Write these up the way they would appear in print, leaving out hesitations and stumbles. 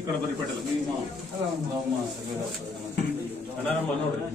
ఇక్కడ ಬರಿ ಪಟೇಲ್ ನೋಡ್ರಿ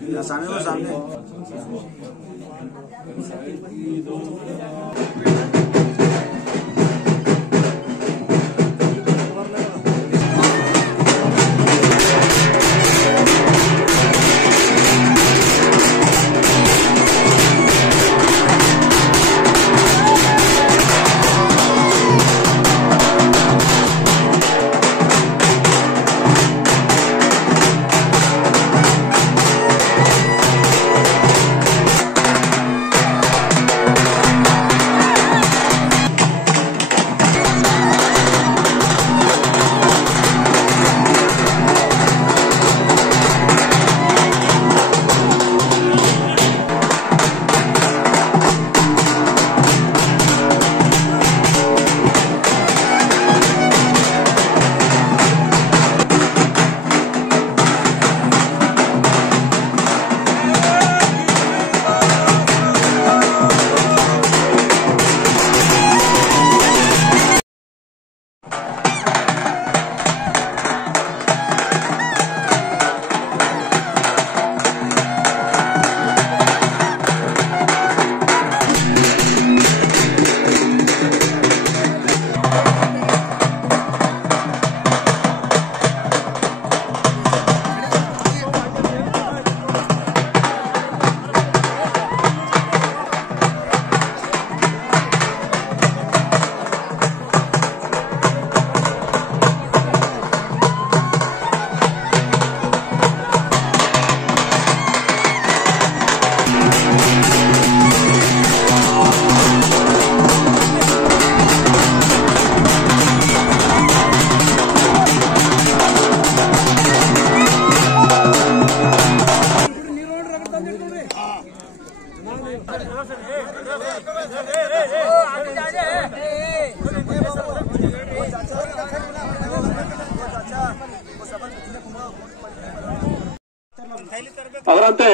ಅದರಂತೆ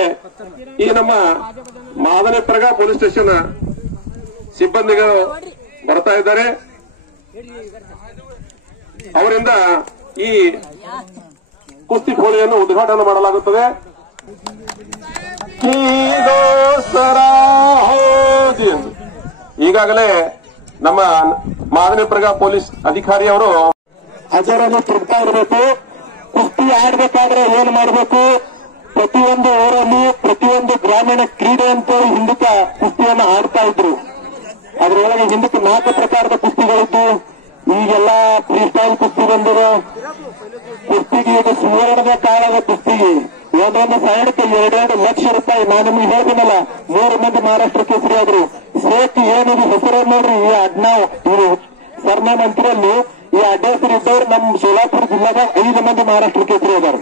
ಈ ನಮ್ಮ ಮಾದನೆಪರಗ ಪೊಲೀಸ್ ಸ್ಟೇಷನ್ ಸಿಬ್ಬಂದಿಗಳು ಬರ್ತಾ ಇದ್ದಾರೆ. ಅವರಿಂದ ಈ ಕುಸ್ತಿ ಕೋಳಿಯನ್ನು ಉದ್ಘಾಟನೆ ಮಾಡಲಾಗುತ್ತದೆ. ಈಗಾಗಲೇ ನಮ್ಮ ಮಾದನೆಪರಗ ಪೊಲೀಸ್ ಅಧಿಕಾರಿ ಅವರು ಅದರಲ್ಲಿ ತಿರುಗ್ತಾ ಇರಬೇಕು. ಕುಸ್ತಿ ಆಡ್ಬೇಕಾದ್ರೆ ಏನ್ ಮಾಡಬೇಕು, ಪ್ರತಿಯೊಂದು ಊರಲ್ಲಿ ಪ್ರತಿಯೊಂದು ಗ್ರಾಮೀಣ ಕ್ರೀಡೆ ಅಂತ ಹಿಂದಕ್ಕೆ ಕುಸ್ತಿಯನ್ನು ಆಡ್ತಾ ಇದ್ರು. ಅದರೊಳಗೆ ಹಿಂದಕ್ಕೆ 4 ಪ್ರಕಾರದ ಕುಸ್ತಿಗಳಿದ್ದು, ಈಗೆಲ್ಲ ಫ್ರೀ ಸ್ಟೈಲ್ ಕುಸ್ತಿ ಬಂದಿದೆ. ಕುಸ್ತಿಗೆ ಇದು ಸುವರ್ಣದ ಕಾಲದ ಕುಸ್ತಿಗೆ ಒಂದೊಂದು ಸೈಡ್ಗೆ 2 ಲಕ್ಷ ರೂಪಾಯಿ. ನಾನು ನಿಮ್ಗೆ ಹೇಳ್ತೀನಲ್ಲ, 3 ಮಂದಿ ಮಹಾರಾಷ್ಟ್ರ ಕೇಸರಿ ಆದ್ರು. ಸೇಕ್ ಏನಿದೆ ಹೆಸರು ನೋಡ್ರಿ, ಈ ಅಡ್ನಾವ್ ಇವರು ಸರ್ನೇಮ್ ಅಂತಿರಲ್ಲಿ ಈ ಅಡ್ಡ ಹೆಸರು ಇದ್ದವ್ರು ನಮ್ಮ ಸೋಲಾಪುರ ಜಿಲ್ಲಾದಾಗ 5 ಮಂದಿ ಮಹಾರಾಷ್ಟ್ರ ಕೇಸರಿ ಅದಾರ.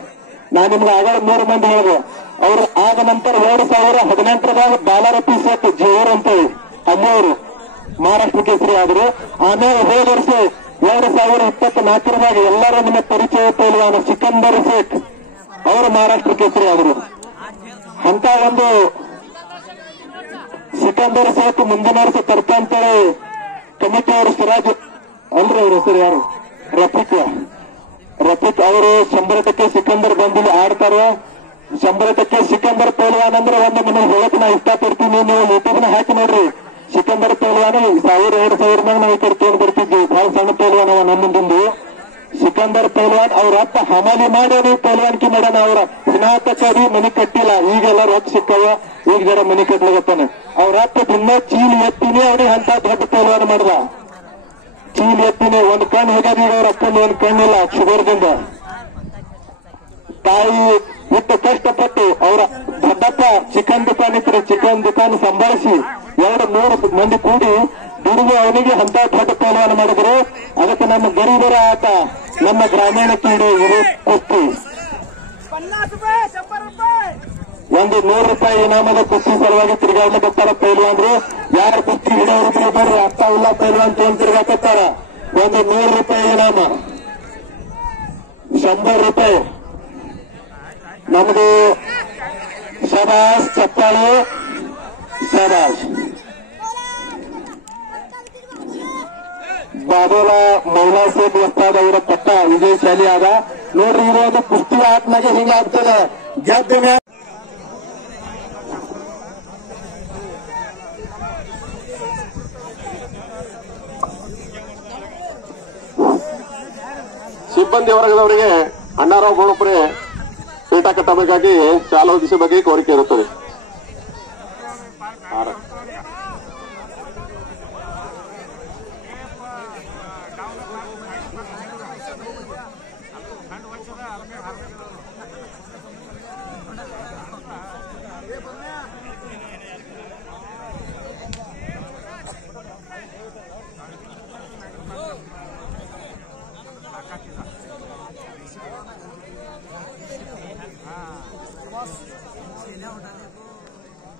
ನಾನು ನಿಮ್ಗೆ ಆಗ 3 ಮಂದಿ ಹೇಳಿದೆ. ಅವ್ರು ಆದ ನಂತರ 2018ದಾಗ ಬಾಲಾರಪಿ ಸೇಕ್ ಜೇವರ್ ಅಂತೇಳಿ ಅಲ್ಲಿಯವರು ಮಹಾರಾಷ್ಟ್ರ ಕೇಸರಿ ಆದ್ರು. ಆಮೇಲೆ ಹೋದ ವರ್ಷ 2024ದಾಗ ಎಲ್ಲರೂ ನಿಮಗೆ ಪರಿಚಯ ಪೈಲ್ವಾನ ಸಿಕಂದರ್ ಸೇಠ್ ಅವರು ಮಹಾರಾಷ್ಟ್ರ ಕೇಸರಿ ಆದ್ರು. ಅಂತ ಒಂದು ಸಿಕಂದರ್ ಸೇಠ್ ಮುಂದಿನ ವರ್ಷ ತರ್ತಂತೇಳಿ ಕಮಿಟಿ ಅವರು ಸಿರಾಜ್ ಅಲ್ರಿ ಅವ್ರ ಹೆಸರು ಯಾರು ರಫೀಕ್ ಅವರು 100% ಸಿಕಂದರ್ ಬಂದಿಲ್ಲಿ ಆಡ್ತಾರೆ. 100% ಸಿಕಂದರ್ ಪೈಲ್ವಾನ್ ಅಂದ್ರೆ ಒಂದು ನಿಮಗೆ ಹೇಳಕ್ ನಾ ಇಷ್ಟಪಡ್ತೀನಿ. ನೀವು ಯೂಟ್ಯೂಬ್ನ ಹಾಕಿ ನೋಡ್ರಿ. ಸಿಕಂದರ್ ಪೈಲ್ವಾನ್ 1000-2000 ಮ್ಯಾಗ ನಾವು ಈ ಕಡೆ ತಗೊಂಡ್ ಬರ್ತಿದ್ವಿ. ಬಹಳ ಸಣ್ಣ ಪೈಲ್ವಾನ್ ಅವ ನಮ್ಮದಿಂದು. ಸಿಕಂದರ್ ಪೈಲ್ವಾನ್ ಅವ್ರ ಅಪ್ಪ ಹಮಾಲಿ ಮಾಡಿ ನೀವು ಪೈಲ್ವಾನ್ಕಿ ಮಾಡ್ಯಾನ. ಅವ್ರ ವಿನಾತಕರಿ ಮನಿ ಕಟ್ಟಿಲ್ಲ. ಈಗೆಲ್ಲ ರೊಕ್ಕ ಸಿಕ್ಕವ, ಈಗ ಜರ ಮನಿ ಕಟ್ಲಾಗತ್ತಾನೆ. ಅವ್ರ ಅಪ್ಪ ದಿನ ಚೀಲ್ ಎತ್ತಿನೇ ಅವ್ರಿಗೆ ಅಂತ ದೊಡ್ಡ ಪೈಲ್ವಾನ್ ಮಾಡ್ದ. ಚೀಲ್ ಎತ್ತಿನೇ ಒಂದ್ ಕಣ್ಣು ಹೋಗ್ಯಾದ. ಈಗ ಅವ್ರ ಅಪ್ಪನ ಒಂದ್ ಕಣ್ಣಿಲ್ಲ ಶುಗರ್ದಿಂದ. ತಾಯಿ ಇಟ್ಟು ಕಷ್ಟಪಟ್ಟು ಅವರ ದೊಡ್ಡಪ್ಪ ಚಿಕನ್ ದುಕಾನ್ ಇತ್ತು, ಚಿಕನ್ ದುಕಾನ್ ಸಂಭಾಳಿಸಿ 200 ಮಂದಿ ಕೂಡಿ ದುಡಿದು ಅವನಿಗೆ ಅಂತ ದೊಡ್ಡ ಪೈಲ್ವಾನ ಮಾಡಿದ್ರು. ಅದಕ್ಕೆ ನಮ್ಮ ಗರೀಬರ ಆಟ, ನಮ್ಮ ಗ್ರಾಮೀಣ ಕ್ರೀಡೆ ಇದು ಕುಸ್ತಿ. ಒಂದು 100 ರೂಪಾಯಿ ಇನಾಮದ ಕುಸ್ತಿ ಸಲುವಾಗಿ ತಿರುಗಾಡ್ಲಿಕ್ಕತ್ತಾರ ಪೈಲ್ವಾನ್ರು. ಯಾರು ಕುಸ್ತಿ ಹಿಡಿಯೋರು ಬರ್ರಿ, ಅರ್ಥ ಇಲ್ಲ ಪೈಲ್ವಾನ್ ತಗೊಂಡ್ ತಿರುಗಾಕತ್ತಾರ. ಒಂದು 100 ರೂಪಾಯಿ ಇನಾಮ, 100 ರೂಪಾಯಿ. ನಮ್ದು ಶಬಾಷ್ ಚಪ್ಪಾಳೆ, ಶಬಾಷ್. ಬಾದೋಲ ಮಹಿಳಾ ಸೇಬ್ ವಸ್ತಾದ ಇವರ ಪಟ್ಟ ವಿಜಯಶಾಲಿ ಆದ. ನೋಡ್ರಿ, ಇರೋದು ಕುಸ್ತಿ ಆಟನಾಗೆ ಹಿಂಗಾಗ್ತದೆ. ಗೆದ್ದ ಸಿಬ್ಬಂದಿ ವರ್ಗದವರಿಗೆ ಅಣ್ಣಾರಾವ್ ಗೋಣಪುರೆ ಪೀಠ ಕಟ್ಟಬೇಕಾಗಿ ಶಾಲಾ ಹೊದಿಸೋ ಬಗ್ಗೆ ಕೋರಿಕೆ ಇರುತ್ತದೆ.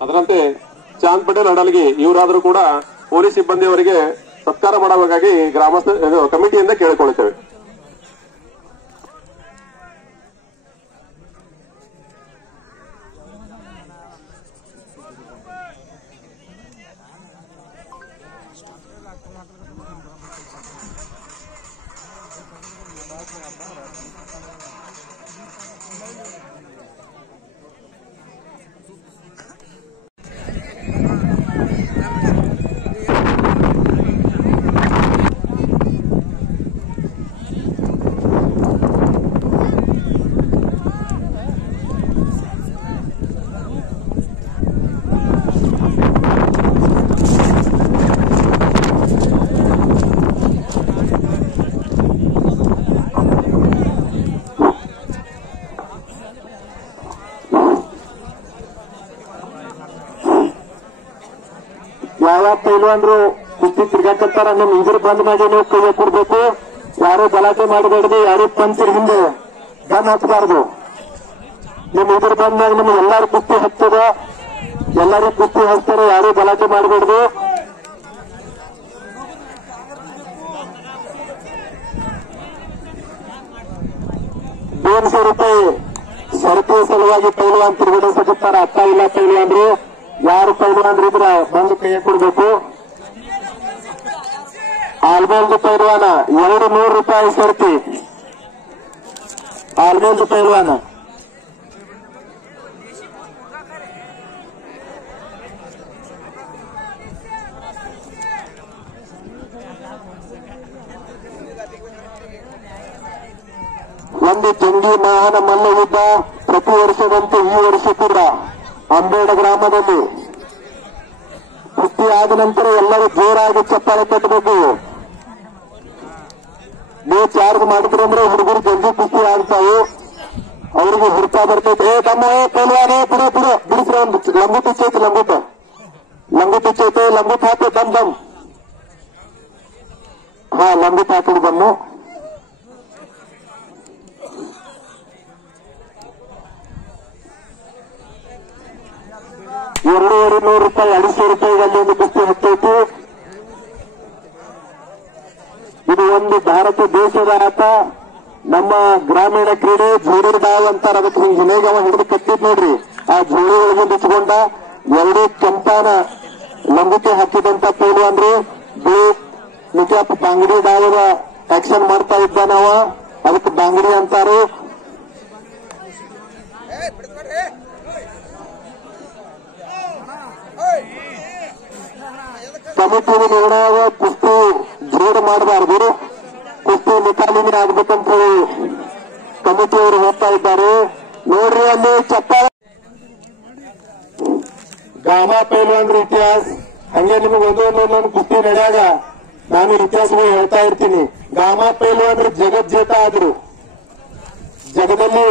ಅದರಂತೆ ಚಾಂದ್ ಪಟೇಲ್ ಹಡಲ್ಗಿ ಇವರಾದರೂ ಕೂಡ ಪೊಲೀಸ್ ಸಿಬ್ಬಂದಿಯವರಿಗೆ ಸತ್ಕಾರ ಮಾಡಬೇಕಾಗಿ ಗ್ರಾಮಸ್ಥ ಕಮಿಟಿಯಿಂದ ಕೇಳಿಕೊಳ್ಳುತ್ತೇವೆ. ಯಾವ ಪೈಲ್ವಾನ್ರು ಕುಸ್ತಿ ತಿರ್ಗಾಕತ್ತಾರ ನಿಮ್ ಇದ್ರ ಬಂದ್ ಮಾಡಿ ನೀವು ಕೈ ಕೊಡ್ಬೇಕು. ಯಾರು ಗಲಾಟೆ ಮಾಡಬೇಡ್ದು, ಯಾರು ಪಂಚರ್ ಹಿಂದೆ ಬಂದ್ ಹಚ್ಚಬಾರ್ದು. ನಿಮ್ ಇದ್ರ ಬಂದಾಗ ನಿಮ್ಗೆ ಎಲ್ಲಾರು ಕುಸ್ತಿ ಹಚ್ಚದ, ಎಲ್ಲರೂ ಕುಸ್ತಿ ಹಚ್ತಾರೆ. ಯಾರು ಗಲಾಟೆ ಮಾಡಬೇಡ್ದು. ₹200 ಸರತಿ ಸಲುವಾಗಿ ಪೈಲ್ವಾನ್ ತಿರುಗಡಿಸುತ್ತಾರ. ಅರ್ಥ ಇಲ್ಲ ಪೈಲ್ವಾನ್ರು. ಯಾರು ಪೈಲ್ವಾನ್ರು ಇದ್ರ ಬಂದು ಕೈ ಕೊಡ್ಬೇಕು. ಆಲ್ಮೇಲ್ದು ಪೈಲ್ವಾನ ₹200 ಸರತಿ. ಆಲ್ಮೇಲ್ದು ಪೈಲ್ವಾನ ಒಂದು ಜಂಗಿ ಮಹಾನ ಮಲ್ಲ ಯುದ್ಧ ಪ್ರತಿ ವರ್ಷದಂತೆ ಈ ವರ್ಷ ಕೂಡ ಅಂಬೇಡ ಗ್ರಾಮದಲ್ಲಿ ಕುಸ್ತಿ ಆದ ನಂತರ ಎಲ್ಲರೂ ಜೋರಾಗಿ ಚಪ್ಪಾಳೆ ಕಟ್ಟಬೇಕು. ನೀವು ಚಾರ್ಜ್ ಮಾಡಿದ್ರಿ ಅಂದ್ರೆ ಹುಡುಗರು ಜಲ್ದಿ ಕುಸ್ತಿ ಆಗ್ತಾವು, ಅವರಿಗೆ ಹುಡ್ತಾ ಬರ್ತೈತೆ. ತಮ್ಮ ಪೈಲ್ವಾನೆ ಬಿಡಿಸ್ರೆ ಒಂದು ಲಂಗುಟ್ ಹಚ್ಚೈತೆ, ಲಂಗುಟ್ ಹಚ್ಚೈತೆ, ಲಂಗುಟ್ ಹಾಕಿ ದಮ್. ಹಾ, ಲಂಗುಟ್ ಹಾಕಿದ್ ದಮ್ಮು. ₹250 ₹250 ಒಂದು ಕುಸ್ತಿ ಹತ್ತೈತಿ. ಇದು ಒಂದು ಭಾರತ ದೇಶದ ಆಟ, ನಮ್ಮ ಗ್ರಾಮೀಣ ಕ್ರೀಡೆ. ಜೋಡಿ ಡಾವ್ ಅಂತಾರ ಅದಕ್ಕೆ. ಹಿಂಗ್ ಹಿನೇಗವ ಹಿಡಿದು ಕಟ್ಟಿದ್ ನೋಡ್ರಿ, ಆ ಜೋಡಿ ಒಳಗೆ ಬಿಚ್ಕೊಂಡ 2 ಕೆಂಪಾನ ಲಂಗುಟಿ ಹಾಕಿದಂತ ಪೈಲ್ವಾನ್ರು ನಿಜಪ್ಪ ಬಾಂಗಡಿ ಡಾವದ ಆಕ್ಷನ್ ಮಾಡ್ತಾ ಇದ್ದಾನವ, ಅದಕ್ಕೆ ಬಾಂಗಡಿ ಅಂತಾರು. ಕಮಿಟಿ ನಿರ್ಣಯ ಕುಸ್ತಿ ಜೋಡ್ ಮಾಡಬಾರ್ದು, ಕುಸ್ತಿ ನಿಕಾಲಿನೇ ಆಗ್ಬೇಕಂತ ಹೇಳಿ ಕಮಿಟಿಯವರು ಹೋಗ್ತಾ ಇದ್ದಾರೆ. ನೋಡ್ರಿ ಅಲ್ಲಿ ಚಪ್ಪಾಳೆ. ಗಾಮಾ ಪೈಲ್ವಾನ್ರ ಇತಿಹಾಸ ಹಂಗೆ ನಿಮಗೆ ಒಂದೊಂದೊಂದೊಂದು ಕುಸ್ತಿ ನಡೆಯಾಗ ನಾನು ಇತಿಹಾಸಗಳು ಹೇಳ್ತಾ ಇರ್ತೀನಿ. ಗಾಮಾ ಪೈಲ್ವಾನ್ರ ಜಗಜ್ಜೇತ ಆದ್ರು. ಜಗದಲ್ಲಿ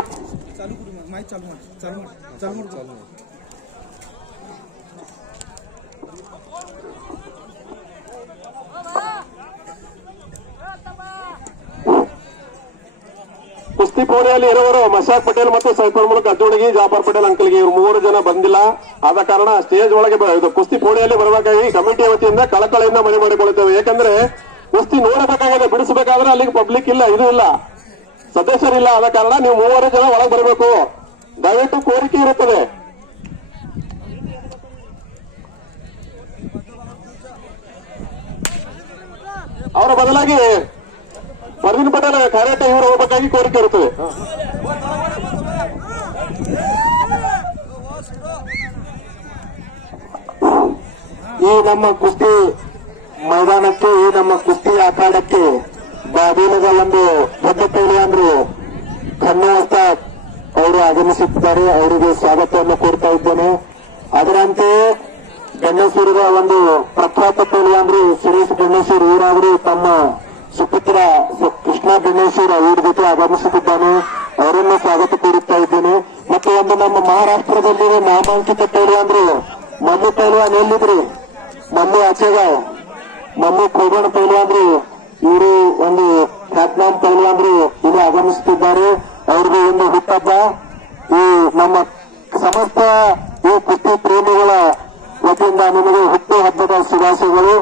ಕುಸ್ತಿ ಪೂಣೆಯಲ್ಲಿ ಇರುವವರು ಮಶಾಕ್ ಪಟೇಲ್ ಮತ್ತು ಸೈಫರ್ ಮೂಲಕ ಅಜ್ಜೋಡಿಗೆ ಜಾಫರ್ ಪಟೇಲ್ ಅಂಕಲ್ಗೆ ಇವರು 3 ಜನ ಬಂದಿಲ್ಲ. ಆದ ಕಾರಣ ಸ್ಟೇಜ್ ಒಳಗೆ ಕುಸ್ತಿ ಪೂಣೆಯಲ್ಲಿ ಬರಬೇಕಾಗಿ ಕಮಿಟಿ ವತಿಯಿಂದ ಕಳಕಳಿಯಿಂದ ಮನವಿ ಮಾಡಿಕೊಳ್ಳುತ್ತೇವೆ. ಯಾಕಂದ್ರೆ ಕುಸ್ತಿ ನೋಡಬೇಕಾಗಿದೆ, ಬಿಡಿಸಬೇಕಾದ್ರೆ ಅಲ್ಲಿಗೆ ಪಬ್ಲಿಕ್ ಇಲ್ಲ, ಇದು ಇಲ್ಲ, ಸದಸ್ಯರಿಲ್ಲ. ಆದ ಕಾರಣ ನೀವು 3 ಜನ ಒಳಗೆ ಬರಬೇಕು, ದಯವಿಟ್ಟು ಕೋರಿಕೆ ಇರುತ್ತದೆ. ಅವರ ಬದಲಾಗಿ ಪರ್ವೀನ್ ಪಟೇಲ್ ಖಾರೇಟ ಇವರು ಹೋಗಬೇಕಾಗಿ ಕೋರಿಕೆ ಇರುತ್ತದೆ. ಈ ನಮ್ಮ ಕುಸ್ತಿ ಮೈದಾನಕ್ಕೆ, ಈ ನಮ್ಮ ಕುಸ್ತಿ ಅಖಾಡಕ್ಕೆ ಬಾಬೀನದ ಒಂದು ದೊಡ್ಡ ಪೈಲ್ವಾನರು ಖನ್ನಾ ಉಸ್ತಾದ್ ಅವರು ಆಗಮಿಸುತ್ತಿದ್ದಾರೆ. ಅವರಿಗೆ ಸ್ವಾಗತವನ್ನು ಕೋರ್ತಾ ಇದ್ದೇನೆ. ಅದರಂತೆ ಬೆಣ್ಣಸೂರದ ಒಂದು ಪ್ರಖ್ಯಾತ ಪೈಲ್ವಾನರು ಸುರೇಶ್ ಬೆಣ್ಣಸೂರು ಇವರಾದರೂ ತಮ್ಮ ಸುಪುತ್ರ ಕೃಷ್ಣ ಬೆಣ್ಣಸೂರ ಇವ್ರ ಜೊತೆ ಆಗಮಿಸುತ್ತಿದ್ದಾನೆ. ಅವರನ್ನು ಸ್ವಾಗತ ಕೋರುತ್ತಾ ಇದ್ದೇನೆ. ಮತ್ತು ಒಂದು ನಮ್ಮ ಮಹಾರಾಷ್ಟ್ರದಲ್ಲಿ ನಾಮಾಂಕಿತ ಪೈಲ್ವಾನರು ಮಲ್ಲು ಪೈಲ್ವಾನ್ ಎಲ್ಲಿದ್ರು, ಮಲ್ಲು ಆಚೆಗಾವ್, ಮಲ್ಲು ಕೋಗಣ ಪೈಲ್ವಾನರು ಇವರು ಒಂದು ಖ್ಯಾತನಾಮ್ ಪೈಲ್ವಾನರು ಇಲ್ಲಿ ಆಗಮಿಸುತ್ತಿದ್ದಾರೆ. ಅವ್ರಿಗೆ ಒಂದು ಹುಟ್ಟಹಬ್ಬ. ಈ ನಮ್ಮ ಸಮಸ್ತ ಈ ಕುಸ್ತಿ ಪ್ರೇಮಿಗಳ ವತಿಯಿಂದ ನಿಮಗೆ ಹುಟ್ಟು ಹಬ್ಬದ ಶುಭಾಶಯಗಳು.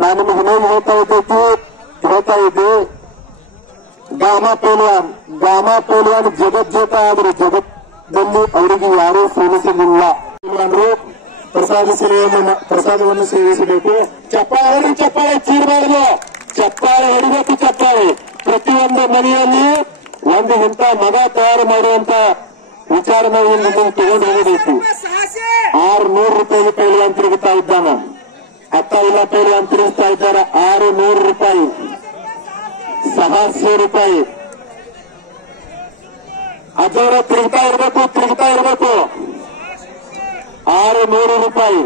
ನಾನು ನಿಮಗೆ ಇನ್ನೇನು ಹೇಳ್ತಾ ಇದ್ದೆ, ಗಾಮಾ ಪೈಲ್ವಾನ್ ಜಗಜ್ಜೇತ ಆದರೂ ಜಗತ್ತಲ್ಲಿ ಅವರಿಗೆ ಯಾರೂ ಸೋಲಿಸಲಿಲ್ಲ. ಪೈಲ್ವಾನರು ಪ್ರಸಾದವನ್ನು ಸೇವಿಸಬೇಕು. ಚಪ್ಪಾಳೆ ಚೀರಬಾರದು, ಚಪ್ಪಾಳೆ ಹೊಡಿಬೇಕು. ಚಪ್ಪಾಳೆ ಪ್ರತಿಯೊಂದು ಮನೆಯಲ್ಲಿ ಒಂದು ಇಂಥ ಮಗ ತಯಾರು ಮಾಡುವಂತ ವಿಚಾರ ನಾವು ಇಲ್ಲಿ ತಗೊಂಡು ಹೋಗಬೇಕು. 600 ರೂಪಾಯಿಗೆ ಪೈಲ್ವಾನ್ ತಿರುಗುತ್ತಾ ಇದ್ದಾನ. ಅತ್ತ ಇಲ್ಲ ಪೈಲ್ವಾನ್ ತಿರುಗಿಸ್ತಾ ಇದ್ದಾರೆ 600 ರೂಪಾಯಿ, 600 ರೂಪಾಯಿ. ಅದರ ತಿರುಗ್ತಾ ಇರಬೇಕು 600 ರೂಪಾಯಿ,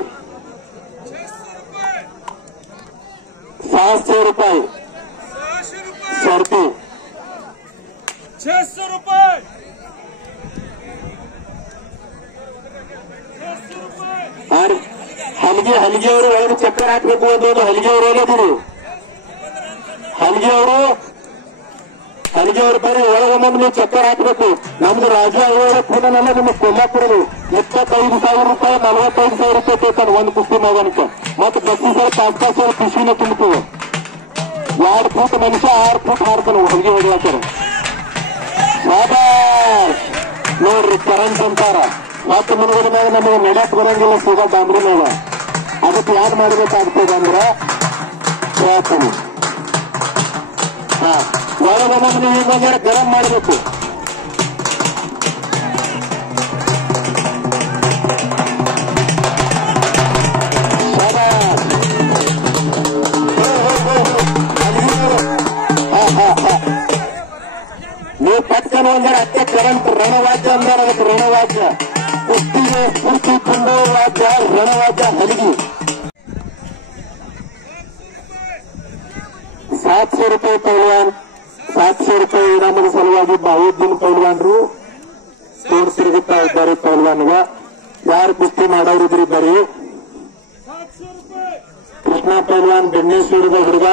700 ರೂಪಾಯಿ ಸರ್ತಿ, 600 ರೂಪಾಯಿ, ಹಲಿಗೆಯವರು ಒಳಗೆ ಚಕ್ಕರ್ ಹಾಕಬೇಕು ಅನ್ನೋದು ಹಲಿಗೆಯವರು ಹೇಳೋದಿರಿ. ಹಲಿಗೆಯವರು ಬರೀ ಒಳಗೊಂದು ನೀವು ಚಕ್ಕರ್ ಹಾಕಬೇಕು. ನಮ್ದು ರಾಜ ಕೂಡನೆಲ್ಲ ನಿಮಗೆ ಕೊಲ್ಲಾಪುರದು 25,000 ರೂಪಾಯಿ 45,000 ರೂಪಾಯಿ ತೇತಾನೆ ಒಂದು ಕುಸ್ತಿ ಮೈದಾನಕ್ಕೆ. ಮತ್ತು ಬಸ್ಸಿಗೆ 5,000 ಖುಷಿನ ತುಂಬುತ್ತವೆ. 2 ಫೂಟ್ ಮನುಷ್ಯ 6 ಫೂಟ್ ಹಾಡ್ತಾನೆ ಹೊಲಿಗೆ ಹೊಡೆಯಾಕ್ತಾರೆ. ನೋಡ್ರಿ ಕರೆಂಟ್ ಅಂತಾರ. ಮತ್ತು ಮುಳುಗದ ಮೇಲೆ ನಮಗೆ ನಡೆಯಕ್ ಬರಂಗಿಲ್ಲ ಸೀದಾ ಡಾಂಬ್ರಿ ಮೇಲೆ. ಅದಕ್ಕೆ ಯಾರು ಮಾಡಬೇಕಾಗ್ತದೆ ಅಂದ್ರೆ ಪ್ರಾರ್ಥನೆ. ಒಳಗೆ ನಮ್ಮನ್ನು ಈಗ ಗರಂ ಮಾಡಬೇಕು. ನೀವು ಪಟ್ಕನ ಅಂದ್ರೆ ಅತ್ತೆ ಕರೆಂಟ್ ರಣವಾದ್ಯ ಅಂದ್ರೆ ಅದಕ್ಕೆ ರಣವಾದ್ಯ. ಕುಸ್ತಿಗೆ ಸ್ಫೂರ್ತಿ ತುಂಬುವ ವಾದ್ಯ ರಣವಾದ್ಯ ಹಲಿಗೆ. 700 ರೂಪಾಯಿ ಪೈಲ್ವಾನ್, 700 ರೂಪಾಯಿ ಇನಾಮದ ಸಲುವಾಗಿ ಬಾವುದ್ದೀನ್ ಪೈಲ್ವಾನ್ರು ತೋಡ್ ತಿರುಗುತ್ತಾ ಇದ್ದಾರೆ. ಪೈಲ್ವಾನ್ಗ ಯಾರು ಕುಸ್ತಿ ಮಾಡೋರಿದ್ರಿ ಬರೀ ಕೃಷ್ಣ ಪೈಲ್ವಾನ್ ಬೆಣ್ಣೇಶ್ವರದ ಹುಡುಗ,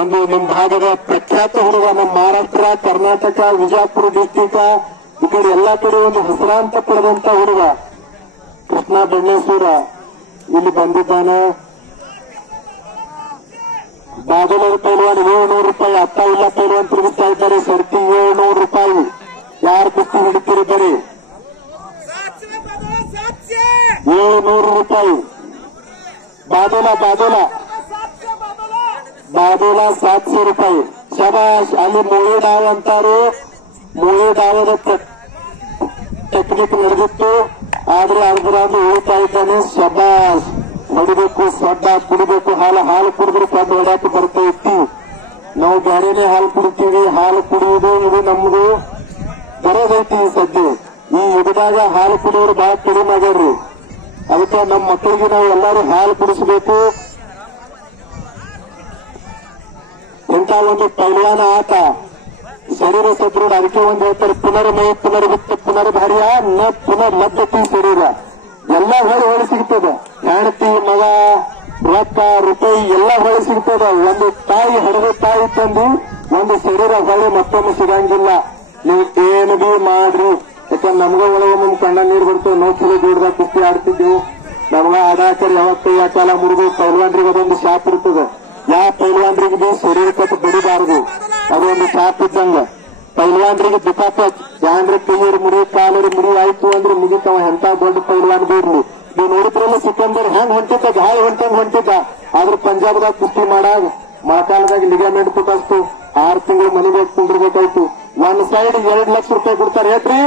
ಒಂದು ನಮ್ಮ ಭಾಗದ ಪ್ರಖ್ಯಾತ ಹುಡುಗ. ನಮ್ಮ ಮಹಾರಾಷ್ಟ್ರ, ಕರ್ನಾಟಕ, ವಿಜಯಪುರ ಡಿಸ್ಟಿಕ್ ಈ ಕಡೆ ಎಲ್ಲಾ ಕಡೆ ಒಂದು ಹೆಸರಾಂತ ಪಡೆದಂತ ಹುಡುಗ ಕೃಷ್ಣ ಬೆಣ್ಣೇಶ್ವರ ಇಲ್ಲಿ ಬಂದಿದ್ದಾನೆ. ಬಾದಲೂರು ಪೈಲ್ವಾನ್ 700 ರೂಪಾಯಿ, ಅತ್ತ ಇಲ್ಲ ಪೈಲ್ವಾನ್ ತಿರುಗಿಸ್ತಾ ಇದ್ದಾರೆ ಸರ್ತಿ 700 ರೂಪಾಯಿ. ಯಾರು ಕುಸ್ತಿ ಹಿಡಿತೀರಿ ಬರೀ 700 ರೂಪಾಯಿ. ಬಾದೋಲಾ 700 ರೂಪಾಯಿ. ಶಬಾಷ್. ಅಲ್ಲಿ ಮೂಳಿ ಡಾವ್ ಅಂತಾರು. ಮೂಳಿ ಡಾವದ ಟೆಕ್ನಿಕ್ ನಡೆದಿತ್ತು. ಆದ್ರೆ ಅರ್ಧರಾದ್ರೂ ಉಳಿತಾ ಇದ್ದಾನೆ. ಶಬಾಸ್, ಹೊಡಿಬೇಕು, ಸೊಡ್ಡ ಕುಡಿಬೇಕು. ಹಾಲು ಕುಡಿದ್ರೆ ಸೊಡ್ಡ ಹೊಡ್ಯಾಕ ಬರ್ತಾ ಇತ್ತು. ನಾವು ಬೇರೆನೆ ಹಾಲು ಕುಡಿತೀವಿ. ಹಾಲು ಕುಡಿಯುವುದು ಇದು ನಮ್ದು ಬರೋದೈತಿ. ಈ ಸದ್ಯ ಈ ಯುಗದಾಗ ಹಾಲು ಕುಡಿಯೋರು ಬಹಳ ಕಡಿಮೆ ಆಗ್ಯಾರ್ರಿ. ಅದಕ್ಕೆ ನಮ್ಮ ಮಕ್ಕಳಿಗೆ ನಾವು ಎಲ್ಲರೂ ಹಾಲು ಕುಡಿಸಬೇಕು. ಇಂಥ ಒಂದು ಪೈಲ್ವಾನ ಆಟ ಶರೀರ ಸದೃಢ. ಅದಕ್ಕೆ ಒಂದು ಹೇಳ್ತಾರೆ, ಪುನರ್ಮಯ ಪುನರ್ವಿತ್ತ ಪುನರ್ಧಾರ್ಯ ನ ಪುನರ್ಲಭ್ಯತೆ ಶರೀರ. ಎಲ್ಲ ಹೊಳಿ ಸಿಗ್ತದೆ. ಹೆಂಡತಿ, ಮಗ, ರೊಕ್ಕ, ರೂಪಾಯಿ ಎಲ್ಲ ಹೊಳಿ ಸಿಗ್ತದ. ಒಂದು ತಾಯಿ ಹಡದ ತಾಯಿ ತಂದು ಒಂದು ಶರೀರ ಹೊಳಿ ಮತ್ತೊಮ್ಮೆ ಸಿಗಂಗಿಲ್ಲ. ನೀವು ಏನು ಬಿ ಮಾಡ್ರಿ. ಯಾಕಂದ್ರೆ ನಮ್ಗ ಒಳಗೆ ನಮ್ ಕಣ್ಣ ನೀರು ಬರ್ತವೆ. ನಾವು ಚಲೋ ದೂರದಾಗ ಕುಸ್ತಿ ಆಡ್ತಿದ್ದೆವು. ನಮ್ಗ ಆಡಾಕರ್ ಯಾವತ್ತು ಯಾಕಾಲ ಮುರಿದು ಪೈಲ್ವಾನ್ರಿಗೆ ಅದೊಂದು ಶಾಪ್ ಇರ್ತದೆ. ಯಾವ ಪೈಲ್ವಾನ್ರಿಗೆ ಬಿ ಶರೀರ ಕಟ್ಟು ಬಡಿಬಾರದು. ಅದೊಂದು ಶಾಪ್ ಇದ್ದಂಗ. ಪೈಲ್ವಾನ್ರಿಗೆ ದುಖಾಪತ್ ಯಾಂದ್ರೆ ಕೈಯರು ಮುರಿ ಕಾಲರು ಮುರಿ ಆಯ್ತು ಅಂದ್ರೆ ಮುಗಿತಾವ. ಎಂತ ದೊಡ್ಡ ಪೈಲ್ವಾನ್ ಬೀರ್ಲಿ. ನೀವು ನೋಡಿದ್ರಲ್ಲ ಸಿಕಂದರ್ ಹೆಂಗ್ ಹೊಂಟಿದ್ದ, ಗಾಳಿ ಹೊಂಟಿದ್ದ. ಆದ್ರೆ ಪಂಜಾಬ್ದಾಗ ಕುಸ್ತಿ ಮಾಡಾಗ ಮಳೆಕಾಲದಾಗ ಲಿಗಾಮೆಂಟ್ ಕೊಟ್ಟಷ್ಟು 6 ತಿಂಗಳು ಮನೆಗೆ ಹೋಗ್ಕೊಂಡಿರ್ಬೇಕಾಯ್ತು. ಒಂದ್ ಸೈಡ್ 2 ಲಕ್ಷ ರೂಪಾಯಿ ಕೊಡ್ತಾರೆ. ಹೇಳ್ರಿ,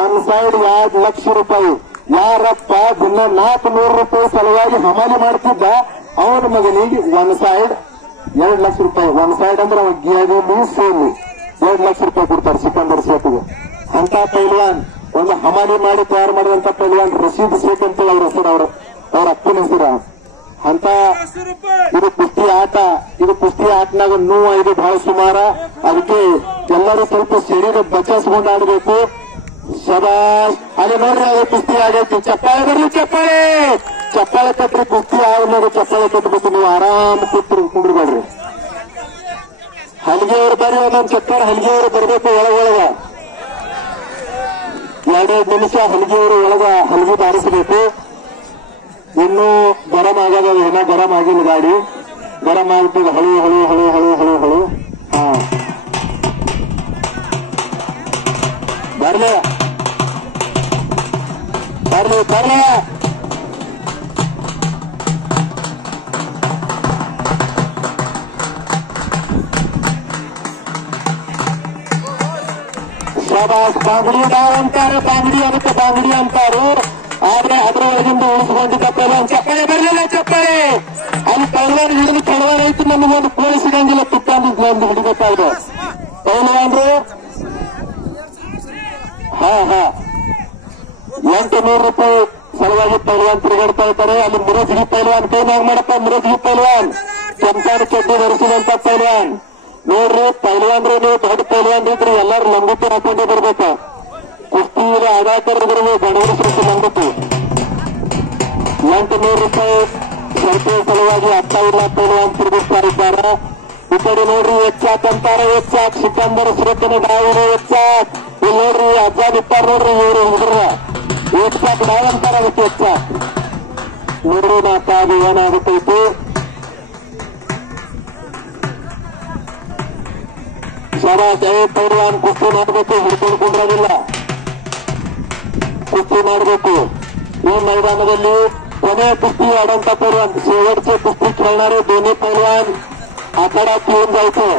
ಒಂದ್ ಸೈಡ್ 2 ಲಕ್ಷ ರೂಪಾಯಿ. ಯಾರಪ್ಪ ದಿನ 400 ರೂಪಾಯಿ ಸಲುವಾಗಿ ಹಮಾಲಿ ಮಾಡ್ತಿದ್ದ ಅವನ ಮಗನಿಗೆ ಒಂದ್ ಸೈಡ್ 2 ಲಕ್ಷ ರೂಪಾಯಿ. ಒಂದ್ ಸೈಡ್ ಅಂದ್ರೆ ಅವ ಗಿಯಾಗಿ ಸೇರಿ 2 ಲಕ್ಷ ರೂಪಾಯಿ ಕೊಡ್ತಾರೆ ಸಿಕಂದರ್ ಶೇಖ್ಗೆ. ಅಂತ ಪೈಲ್ವಾನ್, ಒಂದು ಹಮಾಲಿ ಮಾಡಿ ತಯಾರು ಮಾಡಿದಂತ ಪೈಲ್ವಾನ್ ರಶೀದ್ ಶೇಖ್ ಅಂತೇಳಿ ಅವ್ರ ಹೆಸರು, ಅವ್ರ ಅಪ್ಪನ ಹೆಸರ. ಅಂತ ಇದು ಕುಸ್ತಿ ಆಟ. ಇದು ಕುಸ್ತಿ ಆಟನಾಗ ನೋವು ಇದು ಬಹಳ ಸುಮಾರ. ಅದಕ್ಕೆ ಎಲ್ಲರೂ ಸ್ವಲ್ಪ ಶರೀರ ಬಚಾಯಿಸ್ಕೊಂಡು ಆಡಬೇಕು. ಶಬಾಸ್. ಅಲ್ಲಿ ನೋಡ್ರಿ, ಅದು ಕುಸ್ತಿ ಆಗೈತಿ. ಚಪ್ಪಾಳೆ ಬರ್ಲಿ, ಚಪ್ಪಾಳೆ ಕಟ್ರಿ. ಕುಸ್ತಿ ಆದ್ಮೇಲೆ ಚಪ್ಪಾಳೆ ಕಟ್ಬೇಕು. ನೀವು ಆರಾಮ್ ಕುಂಡ್ರಿಬೇಡ್ರಿ. ಹಲಿಗೆಯವರು ಬರ್ರಿ, ಒಂದೊಂದು ಚಕ್ಕರ್ ಹಲಿಗೆಯವರು ಬರ್ಬೇಕು ಒಳಗೊಳಗ. 2 ನಿಮಿಷ ಹಲಿಗೆಯವರು ಒಳಗ ಹಲಿಗೆ ಬಾರಿಸಬೇಕು. ಇನ್ನು ಗರಂ ಆಗದ, ಏನೋ ಗರಂ ಆಗಿಲ್ಲ ಗಾಡಿ. ಗರಂ ಆಗ್ತದೆ. ಹಳು ಹಳು ಹಳು ಹಳು ಹಳು ಹಳು. ಹಾ, ಬರ್ಲಿ ಬರ್ಲಿ ಬರ್ಲಿ. ಶಬಾಸ್. ಬಾಂಗಡಿ ಅಂತಾರೆ, ಬಾಂಗಡಿ ಅದಕ್ಕೆ ಬಾಂಗಡಿ ಅಂತಾರೆ. ಆದ್ರೆ ಅದರೊಳಗಿಂದ ಉಳಿಸ್ಕೊಂಡಿದ್ದ ಪೈಲ್ವಾನ್. ಚಪ್ಪಾಳೆ ಬರಲಿಲ್ಲ, ಚಪ್ಪಾಳೆ. ಅಲ್ಲಿ ಪೈಲ್ವಾನ್ ಹಿಡಿದು ಕೆಳವಾರ ಐತಿ. ನಮಗೊಂದು ಕೋಳಿ ಸಿಗಂಗಿಲ್ಲ. ತುಪ್ಪ ಹಿಡಿಬೇಕಾದ್ರೆ ಪೈಲ್ವಾನ್ರು 800 ರೂಪಾಯಿ ಸಲುವಾಗಿ ಪೈಲ್ವಾನ್ ತಿರುಗಾಡ್ತಾ ಇದ್ದಾರೆ. ಅಲ್ಲಿ ಮುರಜ್ಗಿ ಪೈಲ್ವಾನ್ ಕೈ ಮ್ಯಾಗ ಮಾಡಪ್ಪ. ಮುರಜ್ಗಿ ಪೈಲ್ವಾನ್ ಕೆಂಪಾಡಿ ಚಡ್ಡಿ ಧರಿಸಿದಂತ ಪೈಲ್ವಾನ್. ನೋಡ್ರಿ, ಪೈಲ್ವಾನ್ರು ನೀವು ದೊಡ್ಡ ಪೈಲ್ವಾನ್ ಇದ್ರಿ ಎಲ್ಲಾರು ಲಂಗುತಿ ಹಾಕೊಂಡೇ ಬರ್ಬೇಕ. ಕುಸ್ತಿ ಆಡಾಕರ್ ಬರ್ಬೇಕು. ಗಣವರು ಸ್ವಲ್ಪ ಲಂಗುತಿ. 800 ರೂಪಾಯಿ ಸರ್ಪೆ ಸಲುವಾಗಿ ಅರ್ಥ ಇಲ್ಲ ಪೈಲ್ವಾನ್ ತಿರುಗಿಸ್ತಾ ಇದ್ದಾರೆ. ಈ ಕಡೆ ನೋಡ್ರಿ, ಎಚ್ಚಾಕ್ ಅಂತಾರೆ. ಎಚ್ಚಾಕ್ ಸಿಕಂದರ್ ಶ್ರದ್ಧನ ಡಾವಿನ ಎಚ್ಚಾಕ್. ಇಲ್ಲಿ ನೋಡ್ರಿ, ಅಜ್ಜ ನಿಪ್ಪಾರ ನೋಡ್ರಿ. ಇವರು ಹುಡುಗರ ಎಚ್ಚಾಕ್ ಡಾವ್ ಅಂತಾರ. ಅದಕ್ಕೆ ಎಚ್ಚಾಕ್ ನೋಡ್ರಿ. ಅದು ಏನಾಗುತ್ತೈತಿ. ಶಬಾಸ್. ಪೈಲ್ವಾನ್ ಕುಸ್ತಿ ಮಾಡಬೇಕು. ಹಿಡ್ಕೊಂಡ್ಕೊಂಡಿರೋದಿಲ್ಲ. ಕುಸ್ತಿ ಮಾಡಬೇಕು. ಈ ಮೈದಾನದಲ್ಲಿ ಕೊನೆ ಕುಸ್ತಿ ಆಡಂತ ಪೈಲ್ವಾನ್, शेवटचे कुस्ती खेळणारे दोन्ही पैलवान आखाड्यात येऊन जायचं.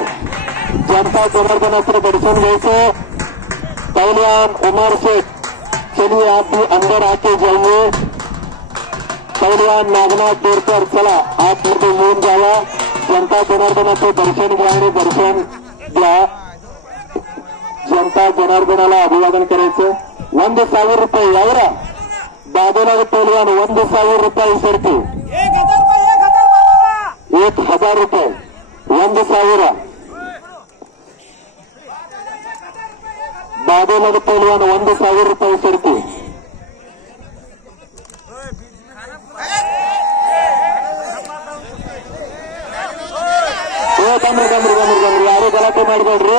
जनता जनार्दनाचं दर्शन घ्यायचं. पहलवान उमर शेख, चलिए आप भी अंदर आके जाइए. पहलवान नागनाथ बोरकर, चला आप मध्ये येऊन जावा. जनता जनार्दनाचं दर्शन घ्या आणि दर्शन द्या. जनता जनार्दनाला अभिवादन करायचं. 1,000 ರೂಪಾಯಿ. ಅವರ ಬಾದಲಾದ ಪೈಲ್ವಾನ್ 1,000 ರೂಪಾಯಿ ಸರ್ತಿ. 1,000 ರೂಪಾಯಿ. 1,000 ಬಾದಲಾದ ಪೈಲ್ವಾನ್ 1,000 ರೂಪಾಯಿ ಸರ್ತಿ. ಗಮ್ರಿ ಯಾರು ಗಲಾಟೆ ಮಾಡಬೇಡ್ರಿ.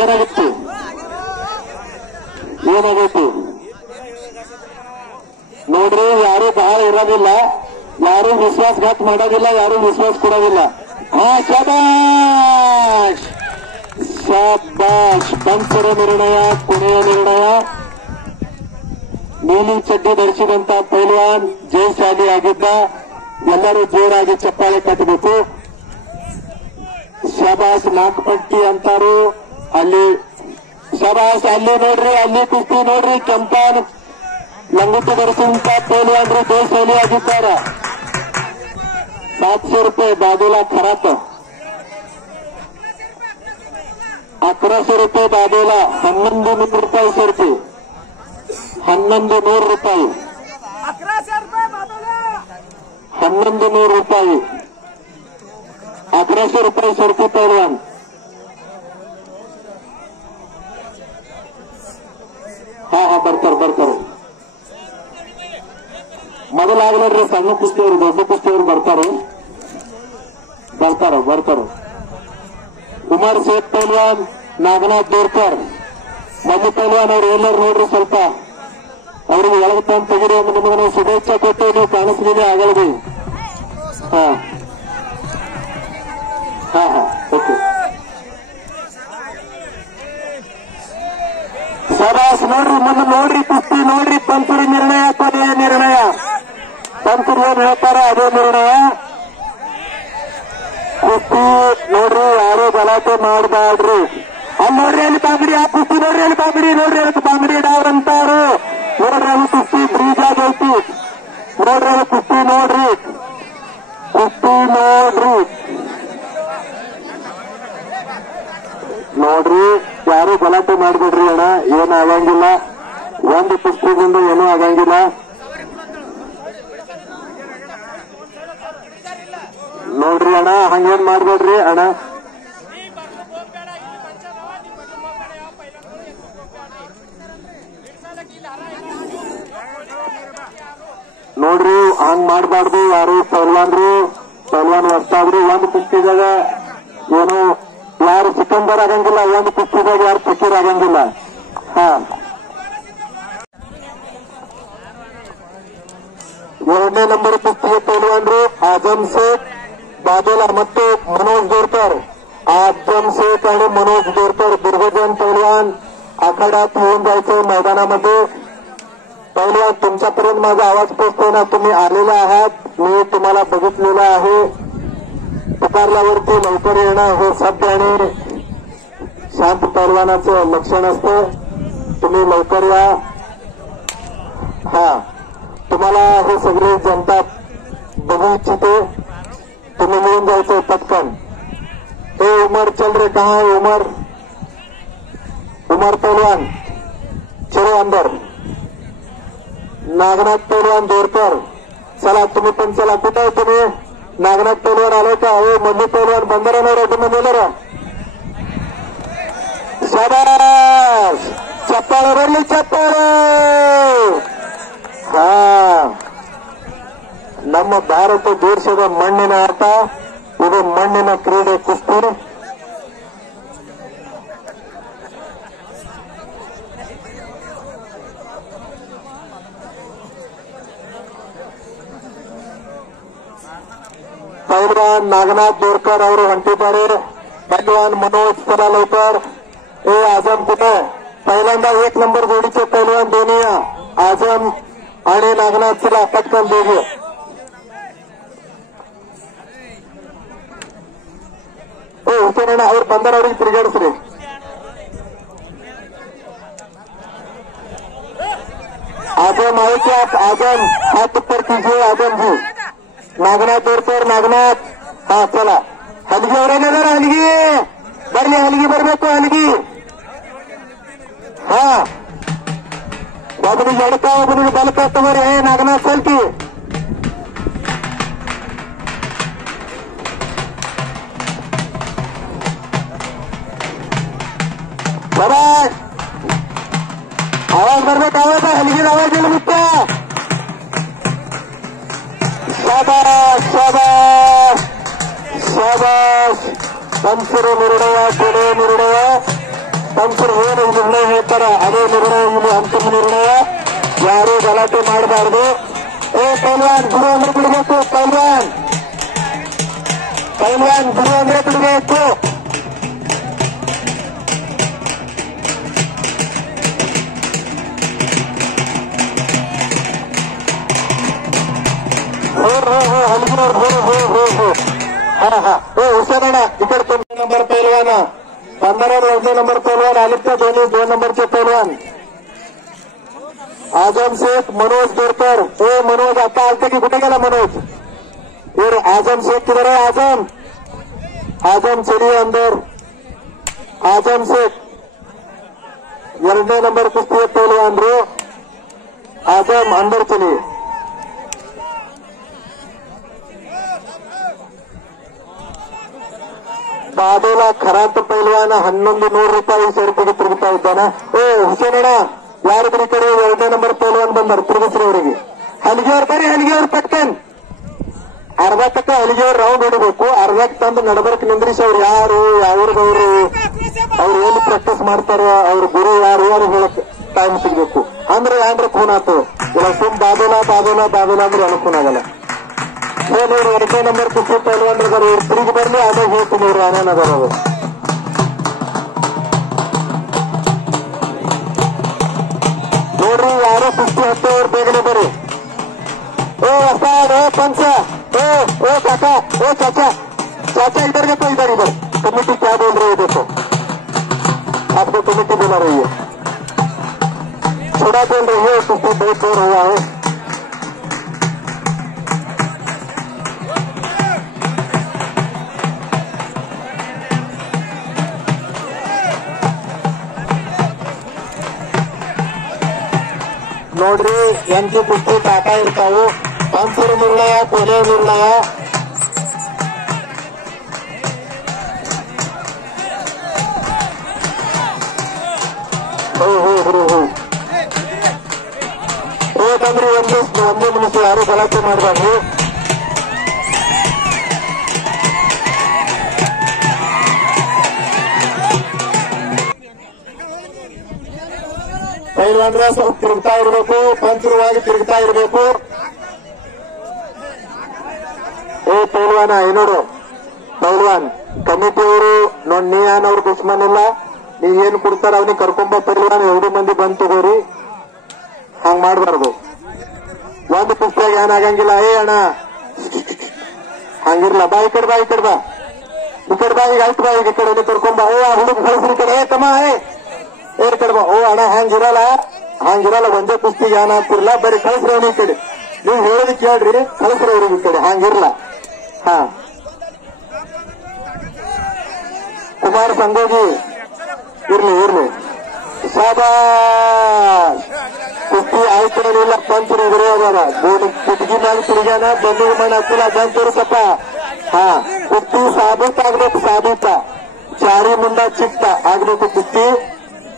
ಏನಾಗಿತ್ತು ನೋಡ್ರಿ. ಯಾರು ಬಹಳ ಇರೋದಿಲ್ಲ. ಯಾರು ವಿಶ್ವಾಸಘಾತ ಮಾಡೋದಿಲ್ಲ. ಯಾರು ವಿಶ್ವಾಸ ಕೊಡೋದಿಲ್ಲ. ಶಬಾಷ್ ಶಬಾಷ್. ಪಂಚರ ನಿರ್ಣಯ, ಕೊನೆಯ ನಿರ್ಣಯ. ನೀಲಿ ಚಡ್ಡಿ ಧರಿಸಿದಂತ ಪೈಲ್ವಾನ್ ಜಯಶಾಲಿ ಆಗಿದ್ದ. ಎಲ್ಲರೂ ಜೋರಾಗಿ ಚಪ್ಪಾಳೆ ಕಟ್ಟಬೇಕು. ಶಬಾಷ್. ನಾಲ್ಕು ಪಟ್ಟಿ ಅಂತಾರು. ಅಲ್ಲಿ ಶಬಾಷ್. ಅಲ್ಲಿ ನೋಡ್ರಿ, ಅಲ್ಲಿ ಕುಸ್ತಿ ನೋಡ್ರಿ. ಕೆಂಪನ್ ಲಂಗುಟಿ ಧರಿಸಿದಂತ ಪೈಲ್ವಾನ್ರು ದೇಶದಲ್ಲಿ ಆಗಿದ್ದಾರೆ. 700 रुपये बाजूला खरात, 1100 रुपये बाजूला, 1100 रुपये सोडते, 1100 रुपये, 1100 रुपये, 1100 रुपये सोडते पैलवान. ಹಾ ಬರ್ತಾರೆ. ಮೊದಲಾಗಲ್ರಿ ಸಣ್ಣ ಕುಸ್ತಿಯವರು, ದೊಡ್ಡ ಕುಸ್ತಿಯವರು ಬರ್ತಾರೆ. ಉಮರ್ ಸೇಠ್ ಪೈಲ್ವಾನ್, ನಾಗನಾಥ್ ದೋರ್ಕರ್, ಮಲ್ಲು ಪೈಲ್ವಾನ್ ಅವ್ರು ಎಲ್ಲರೂ ನೋಡ್ರಿ, ಸ್ವಲ್ಪ ಅವ್ರಿಗೆ ಒಳಗೆ ತಂದು ತೆಗಿರಿ ಎಂದು ನಿಮಗೆ ನಾವು ಶುಭೇಚ್ಛೆ ಕೊಟ್ಟು ನೀವು ಕಾಣಿಸ್ಲಿಲ್ಲ ಆಗಲ್ರಿ. ಹಾ ಓಕೆ. ಶಬಾಷ್. ನೋಡ್ರಿ, ಮುಂದೆ ನೋಡ್ರಿ, ಕುಸ್ತಿ ನೋಡ್ರಿ. ಪಂಚರಿ ನಿರ್ಣಯ, ಕೊನೆಯ ನಿರ್ಣಯ. ಪಂಚರು ಏನ್ ಹೇಳ್ತಾರ ಅದೇ ನಿರ್ಣಯ. ಕುಸ್ತಿ ನೋಡ್ರಿ, ಯಾರು ಗಲಾಟೆ ಮಾಡಬಾರ್ದ್ರಿ. ಅಲ್ಲಿ ನೋಡ್ರಿ, ಅಲ್ಲಿ ಬಾಂಗಡಿ, ಆ ಕುಸ್ತಿ ನೋಡ್ರಿ, ಅಲ್ಲಿ ಬಾಂಗಡಿ ನೋಡ್ರಿ, ಅದಕ್ಕೆ ಬಾಂಗಡಿ ಇಡಾವ್ರ ಅಂತಾರು. ನೋಡ್ರಿ, ಅದು ಕುಸ್ತಿ ಬ್ರೀಜ್ ಆಗೈತಿ. ನೋಡ್ರಿ, ಅದು ಕುಸ್ತಿ ನೋಡ್ರಿ. ಯಾರು ಗಲಾಟೆ ಮಾಡ್ಬೇಡ್ರಿ ಅಣ್ಣ, ಏನು ಆಗಂಗಿಲ್ಲ. ಒಂದು ಕುಸ್ತಿದಿಂದ ಏನೂ ಆಗಂಗಿಲ್ಲ. ನೋಡ್ರಿ ಅಣ್ಣ, ಹಂಗೇನ್ ಮಾಡ್ಬೇಡ್ರಿ ಅಣ್ಣ. ನೋಡ್ರಿ, ಹಂಗ್ ಮಾಡ್ಬಾರ್ದು ಯಾರು. ಪೈಲ್ವಾನ್ ಹೊಸ್ತಾದ್ರು ಒಂದು ಕುಸ್ತಿದಾಗ ಏನು ಯಾರು ಸಿಕಂದರ್ ಆಗಂಗಿಲ್ಲ, ಒಂದು ಕುಸ್ತಿದಾಗ ಯಾರು ಫಕೀರ್ ಆಗಂಗಿಲ್ಲ. ಹಾ, 2ನೇ ನಂಬರ್ ಕುಸ್ತಿಗೆ ಪೈಲ್ವಾನ್ರು ಆಜಮ್ ಸೇಠ್ ಬಾದೋಲಾ ಮತ್ತು मनोज दोरकर. आजम शेख आणि मनोज दोरकर दुर्गजन पैलवान आखाड्यात येऊन जायचं मैदानामध्ये. पैलवान, तुमच्यापर्यंत माझा आवाज पोहोचतोय ना? तुम्ही आलेला आहात, मी तुम्हाला बघितलेलं आहे. पुकारल्यावरती लवकर येणं हे सभ्य आणि शांत पैलवानाचं लक्षण असतं. तुम्ही लवकर या. हा, तुम्हाला हे सगळे जनता बघू इच्छिते. तुम्ही मिळून जायचं पटकन. ए उमर, चल रे, कहाँ है उमर? उमर पैलवान, चलो अंदर. नागनाथ पैलवान दोरकर, चला तुम्ही पण चला. कुठं आहे तुम्ही? नागनाथ पैलवान आले का? हो, मल्लू पैलवान बंदर येणार तुम्ही बोलरा. शाबाश, चप्पाळ भरली, चप्पाळ. ಹಾ, ನಮ್ಮ ಭಾರತ ದೇಶದ ಮಣ್ಣಿನ ಆಟ ಇದು, ಮಣ್ಣಿನ ಕ್ರೀಡೆ ಕುಸ್ತಿ. ಪೈಲ್ವಾನ್ ನಾಗನಾಥ್ ದೋರ್ಕರ್ ಅವರು ಹೊಂಟಿದ್ದಾರೆ. ಪೈಲ್ವಾನ್ मनोज, चला लवकर. ए आजम कुठे? पहिल्यांदा 1 नंबर जोडीचे पैलवान दोन्ही या, आजम आणि नागनाथ. चला पटकन दोघे. ಹುಸೇನಣ್ಣ ಅವ್ರು ಬಂದರ, ಅವ್ರಿಗೆ ತಿರುಗಾಡಿಸ್ರಿ. आजम आहे की आजम? हात ऊपर कीजिए आजम जी. नागनाथ दोरकर, नागनाथ. हा, चला. हलगी ಅವರೇನಾರ ಹಲಗಿ ಬರ್ಲಿ, ಹಲಗಿ ಬರ್ಬೇಕು, ಹಲಗಿ. ಹಾ, ಒಬ್ಬನಿಗೆ ಎಡಕ, ಒಬ್ಬನಿಗೆ ಬಲಕ ತಗೋರಿ. ನಾಗನಾಥ್ ಸಲ್ಕಿ. ಬರಾಕ್ आवाज ಬರ್ಬೇಕು, आवाज हलगी आवाज ಇಲ್ಲ ಮುಖ್ಯ. शाबाश, शाबाश, शाबाश. ಪಂಚರು ನಿರ್ಣಯ, ಕೊನೆ ನಿರ್ಣಯ. ಪಂಚರು ಏನು ನಿರ್ಣಯ ಹೇಳ್ತಾರ ಅದೇ ನಿರ್ಣಯ, ಇದು ಅಂತಿಮ ನಿರ್ಣಯ. ಯಾರು ಗಲಾಟೆ ಮಾಡಬಾರ್ದು. ಏ ಪೈಲ್ವಾನ್, ಗುರು ಅಂದ್ರೆ ಬಿಡಬೇಕು. ಪೈಲ್ವಾನ್ ಗುರು ಅಂದ್ರೆ ಬಿಡಬೇಕು. ಹಲಗಿನವ್ರು, ಹೋ. ಹಾ, ಹುಸೇನಣ್ಣ ಈ ಕಡೆ. 9 ನಂಬರ್ ಪೈಲ್ವಾನ 15 2 नंबर पहलवान आलिप्ता धोनी 2 नंबर के पहलवान आजम शेख मनोज बोरकर मनोज आता आलते की कुठे गेला मनोज फिर आजम शेख किधर है आजम चलिए अंदर आजम शेख 2 नंबर कुस्ती पहलवान रो आजम अंदर चलिए ಬಾದೋಲ ಖರಾತ್ ಪೈಲ್ವಾನ 1100 ರೂಪಾಯಿ ಸರಕಿಗೆ ತಿರುಗುತ್ತಾ ಇದ್ದಾನೆ. ಹುಸೇನಣ್ಣ ಯಾರಿದ್ರಿ ಕಡೆ 2 ನಂಬರ್ ಪೈಲ್ವಾನ್ ಬಂದರು ತಿರುಗಿಸ್ರಿ ಅವರಿಗೆ. ಹಲಿಗೆಯವ್ರು ಬರೀ ಹಲಿಗೆಯವ್ರು ಪಟ್ಕನ್ ಅರ್ಧ ತಕ್ಕ ಹಲಿಗೆಯವ್ರು ರೌಂಡ್ ಹೊಡಬೇಕು. ಅರ್ಧಕ್ಕೆ ತಂದು ನಡಬರ್ಕ್ ನಿಂದ್ರಿಸಿ ಅವ್ರು ಯಾರು ಅವ್ರದವ್ರು ಅವ್ರು ಏನು ಪ್ರಾಕ್ಟೀಸ್ ಮಾಡ್ತಾರೋ ಅವ್ರ ಗುರು ಯಾರು ಹೇಳಕ್ ಟೈಮ್ ಸಿಗ್ಬೇಕು. ಅಂದ್ರೆ ಏನ್ರ ಖೂನ್ ಆತು ಇಲ್ಲ ಸುಮ್ ಬಾದೋಲ ಅಂದ್ರೆ ಅನುಕೂಲ ಆಗಲ್ಲ. ಇವರು 2 ನಂಬರ್ ಕುಸ್ತಿ ಪೈಲ್ವಾನ್ರು ಇವ್ರು ತಿರುಗಿ ಬರ್ಲಿ ಅದೇ ಹೇಳ್ತೀನಿ ಇವ್ರು ಏನೇನದಾರ ಅವರು. ನೋಡ್ರಿ ಯಾರೋ ಕುಸ್ತಿ ಹತ್ತವ್ರು ಬೇಗನೆ ಬರ್ರಿ. ಹೊಸ ಪಂಚ ಕಾಕಾ चाचा इधर के तो इधर कमेटी क्या बोल रही है देखो आपको कमेटी बोला रही है थोड़ा बोल रही है कुछ बहुत दूर हुआ है. ನೋಡ್ರಿ ಎಂಟಿ ಕುಸ್ತಿ ಕಾಟಾ ಇರ್ತಾವು ಪಂಚರ ನಿರ್ಣಯ ಕೊನೆ ನಿರ್ಣಯ ಏಕಂದ್ರೆ ಒಂದೇ ನಿಮಿಷ ಯಾರು ಗಲಾಟೆ ಮಾಡಬಾರ್ದು. ಪೈಲ್ವಾನ್ರ ಸ್ವಲ್ಪ ತಿರುಗ್ತಾ ಇರಬೇಕು ಪಂಚರವಾಗಿ ತಿರುಗ್ತಾ ಇರಬೇಕು. ಪೈಲ್ವಾನ ಏನೋಡು ಪೈಲ್ವಾನ್ ಕಮಿಟಿಯವರು ನೋಡಿ ನೀ ಏನವ್ರ ದುಶ್ಮನ್ ಇಲ್ಲ ನೀ ಏನ್ ಕೊಡ್ತಾರ ಅವ್ನಿಗೆ ಕರ್ಕೊಂಬ ಪೈಲ್ವಾನ್ 2 ಮಂದಿ ಬಂದ್ ತಗೋರಿ ಹಂಗ್ ಮಾಡ್ಬಾರ್ದು. ಒಂದು ಪುಸ್ತಕ ಏನಾಗಂಗಿಲ್ಲ ಅಣ್ಣ ಹಂಗಿರ್ಲ ಬಾ ಈ ಕಡೆ ಬಾ ಈ ಕಡೆ ಬಾ ಈಗ ಆಯ್ತು ಬಾ ಈಗ ಈ ಕಡೆ ಕರ್ಕೊಂಬ ಹುಡುಗ ಕಳಿಸ್ರಿ ಕಡೆ ತಮ್ಮ ಏರ್ ಕಡೆ ಬಾ ಅಣ್ಣ ಹಂಗಿರಲ್ಲ ಒಂದೇ ಕುಸ್ತಿಗೆ ಏನಾಗ್ತಿರ್ಲ ಬರೀ ಕಳಿಸ್ರಿ ಅವ್ನ ಈ ಕಡೆ ನೀವು ಹೇಳೋದಕ್ಕೆ ಕೇಳ್ರಿ ಕಳಿಸ್ರಿ ಅವ್ರಿಗೆ ಈ ಕಡೆ ಹಂಗಿರ್ಲ. ಹಾ ಕುಮಾರ್ ಸಂಗೋಗಿ ಇರ್ಲಿ ಶಾಬಾಷ್ ಕುಸ್ತಿ ಆಯ್ತಿರಲಿಲ್ಲ ಪಂಚರು ಎದುರೇ ಅದಾರ ಕುಟ್ಗಿ ಮೇಲೆ ತಿರುಗಾನ ಬೆನ್ನಿಗೆ ಮಣ್ಣು ಹಾಕಿಲ್ಲ ಬಂದ್ ತೋರಿಸಪ್ಪ. ಹಾ ಕುಸ್ತಿ ಸಾಬೀತಾಗ್ಬೇಕು ಜಾರಿ ಮುಂದ ಚಿಕ್ಕ ಆಗ್ಬೇಕು ಕುಸ್ತಿ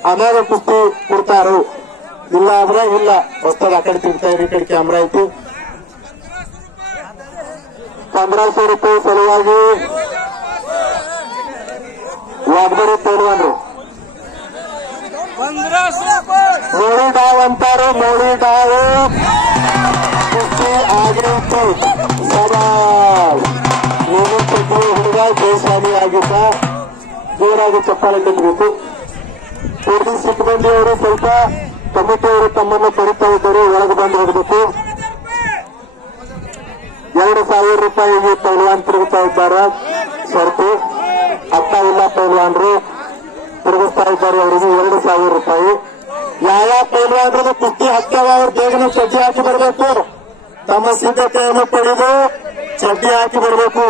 ಆಮೇಲೆ ಕುಸ್ತಿ ಕೊಡ್ತಾರು ಇಲ್ಲ ಆದ್ರೆ ಇಲ್ಲ ಹೊಸದ ಆ ಕಡೆ ತಿರ್ತಾ ಇರಿ ಈ ಕಡೆ ಕ್ಯಾಮ್ರಾ ಐತಿ. 1500 ರೂಪಾಯಿ ಸಲುವಾಗಿ ವಾಗ್ಬರಿ ಪೈಲ್ವಾನ್ರು ಮೋಳಿ ಡಾವ್ ಅಂತಾರು ಮೋಳಿ ಡಾವು ಕುಸ್ತಿ ಆಗಿತ್ತು ಸವಾಲ್ ನೀನು ಕೊಟ್ಟು ಹುಡುಗ ಜಯಸ್ವಾಮಿ ಆಗಿದ್ದ ಜೋರಾಗಿ ಚಪ್ಪಾಳೆ ಕಟ್ಟಬೇಕು. ಪೂರ್ತಿ ಸಿಬ್ಬಂದಿ ಅವರು ಸ್ವಲ್ಪ ಕಮಿಟಿಯವರು ತಮ್ಮನ್ನು ಕರೀತಾ ಇದ್ದರು ಒಳಗೆ ಬಂದು ಹೋಗಬೇಕು. 2000 ರೂಪಾಯಿಗೆ ಪೈಲ್ವಾನ್ ತಿರುಗುತ್ತಾ ಇದ್ದಾರೆ ಸರಕು ಅರ್ಥ ಇಲ್ಲ ಪೈಲ್ವಾನ್ರು ತಿರುಗಿಸ್ತಾ ಇದ್ದಾರೆ ಅವರಿಗೆ 2000 ರೂಪಾಯಿ. ಯಾವ ಪೈಲ್ವಾನ್ರದ್ದು ಕುಸ್ತಿ ಹತ್ತವ ಅವ್ರು ಬೇಗನೆ ಚಡ್ಡಿ ಹಾಕಿ ಬರಬೇಕು. ತಮ್ಮ ಸಿದ್ಧತೆಯನ್ನು ಪಡೆದು ಚಡ್ಡಿ ಹಾಕಿ ಬರಬೇಕು.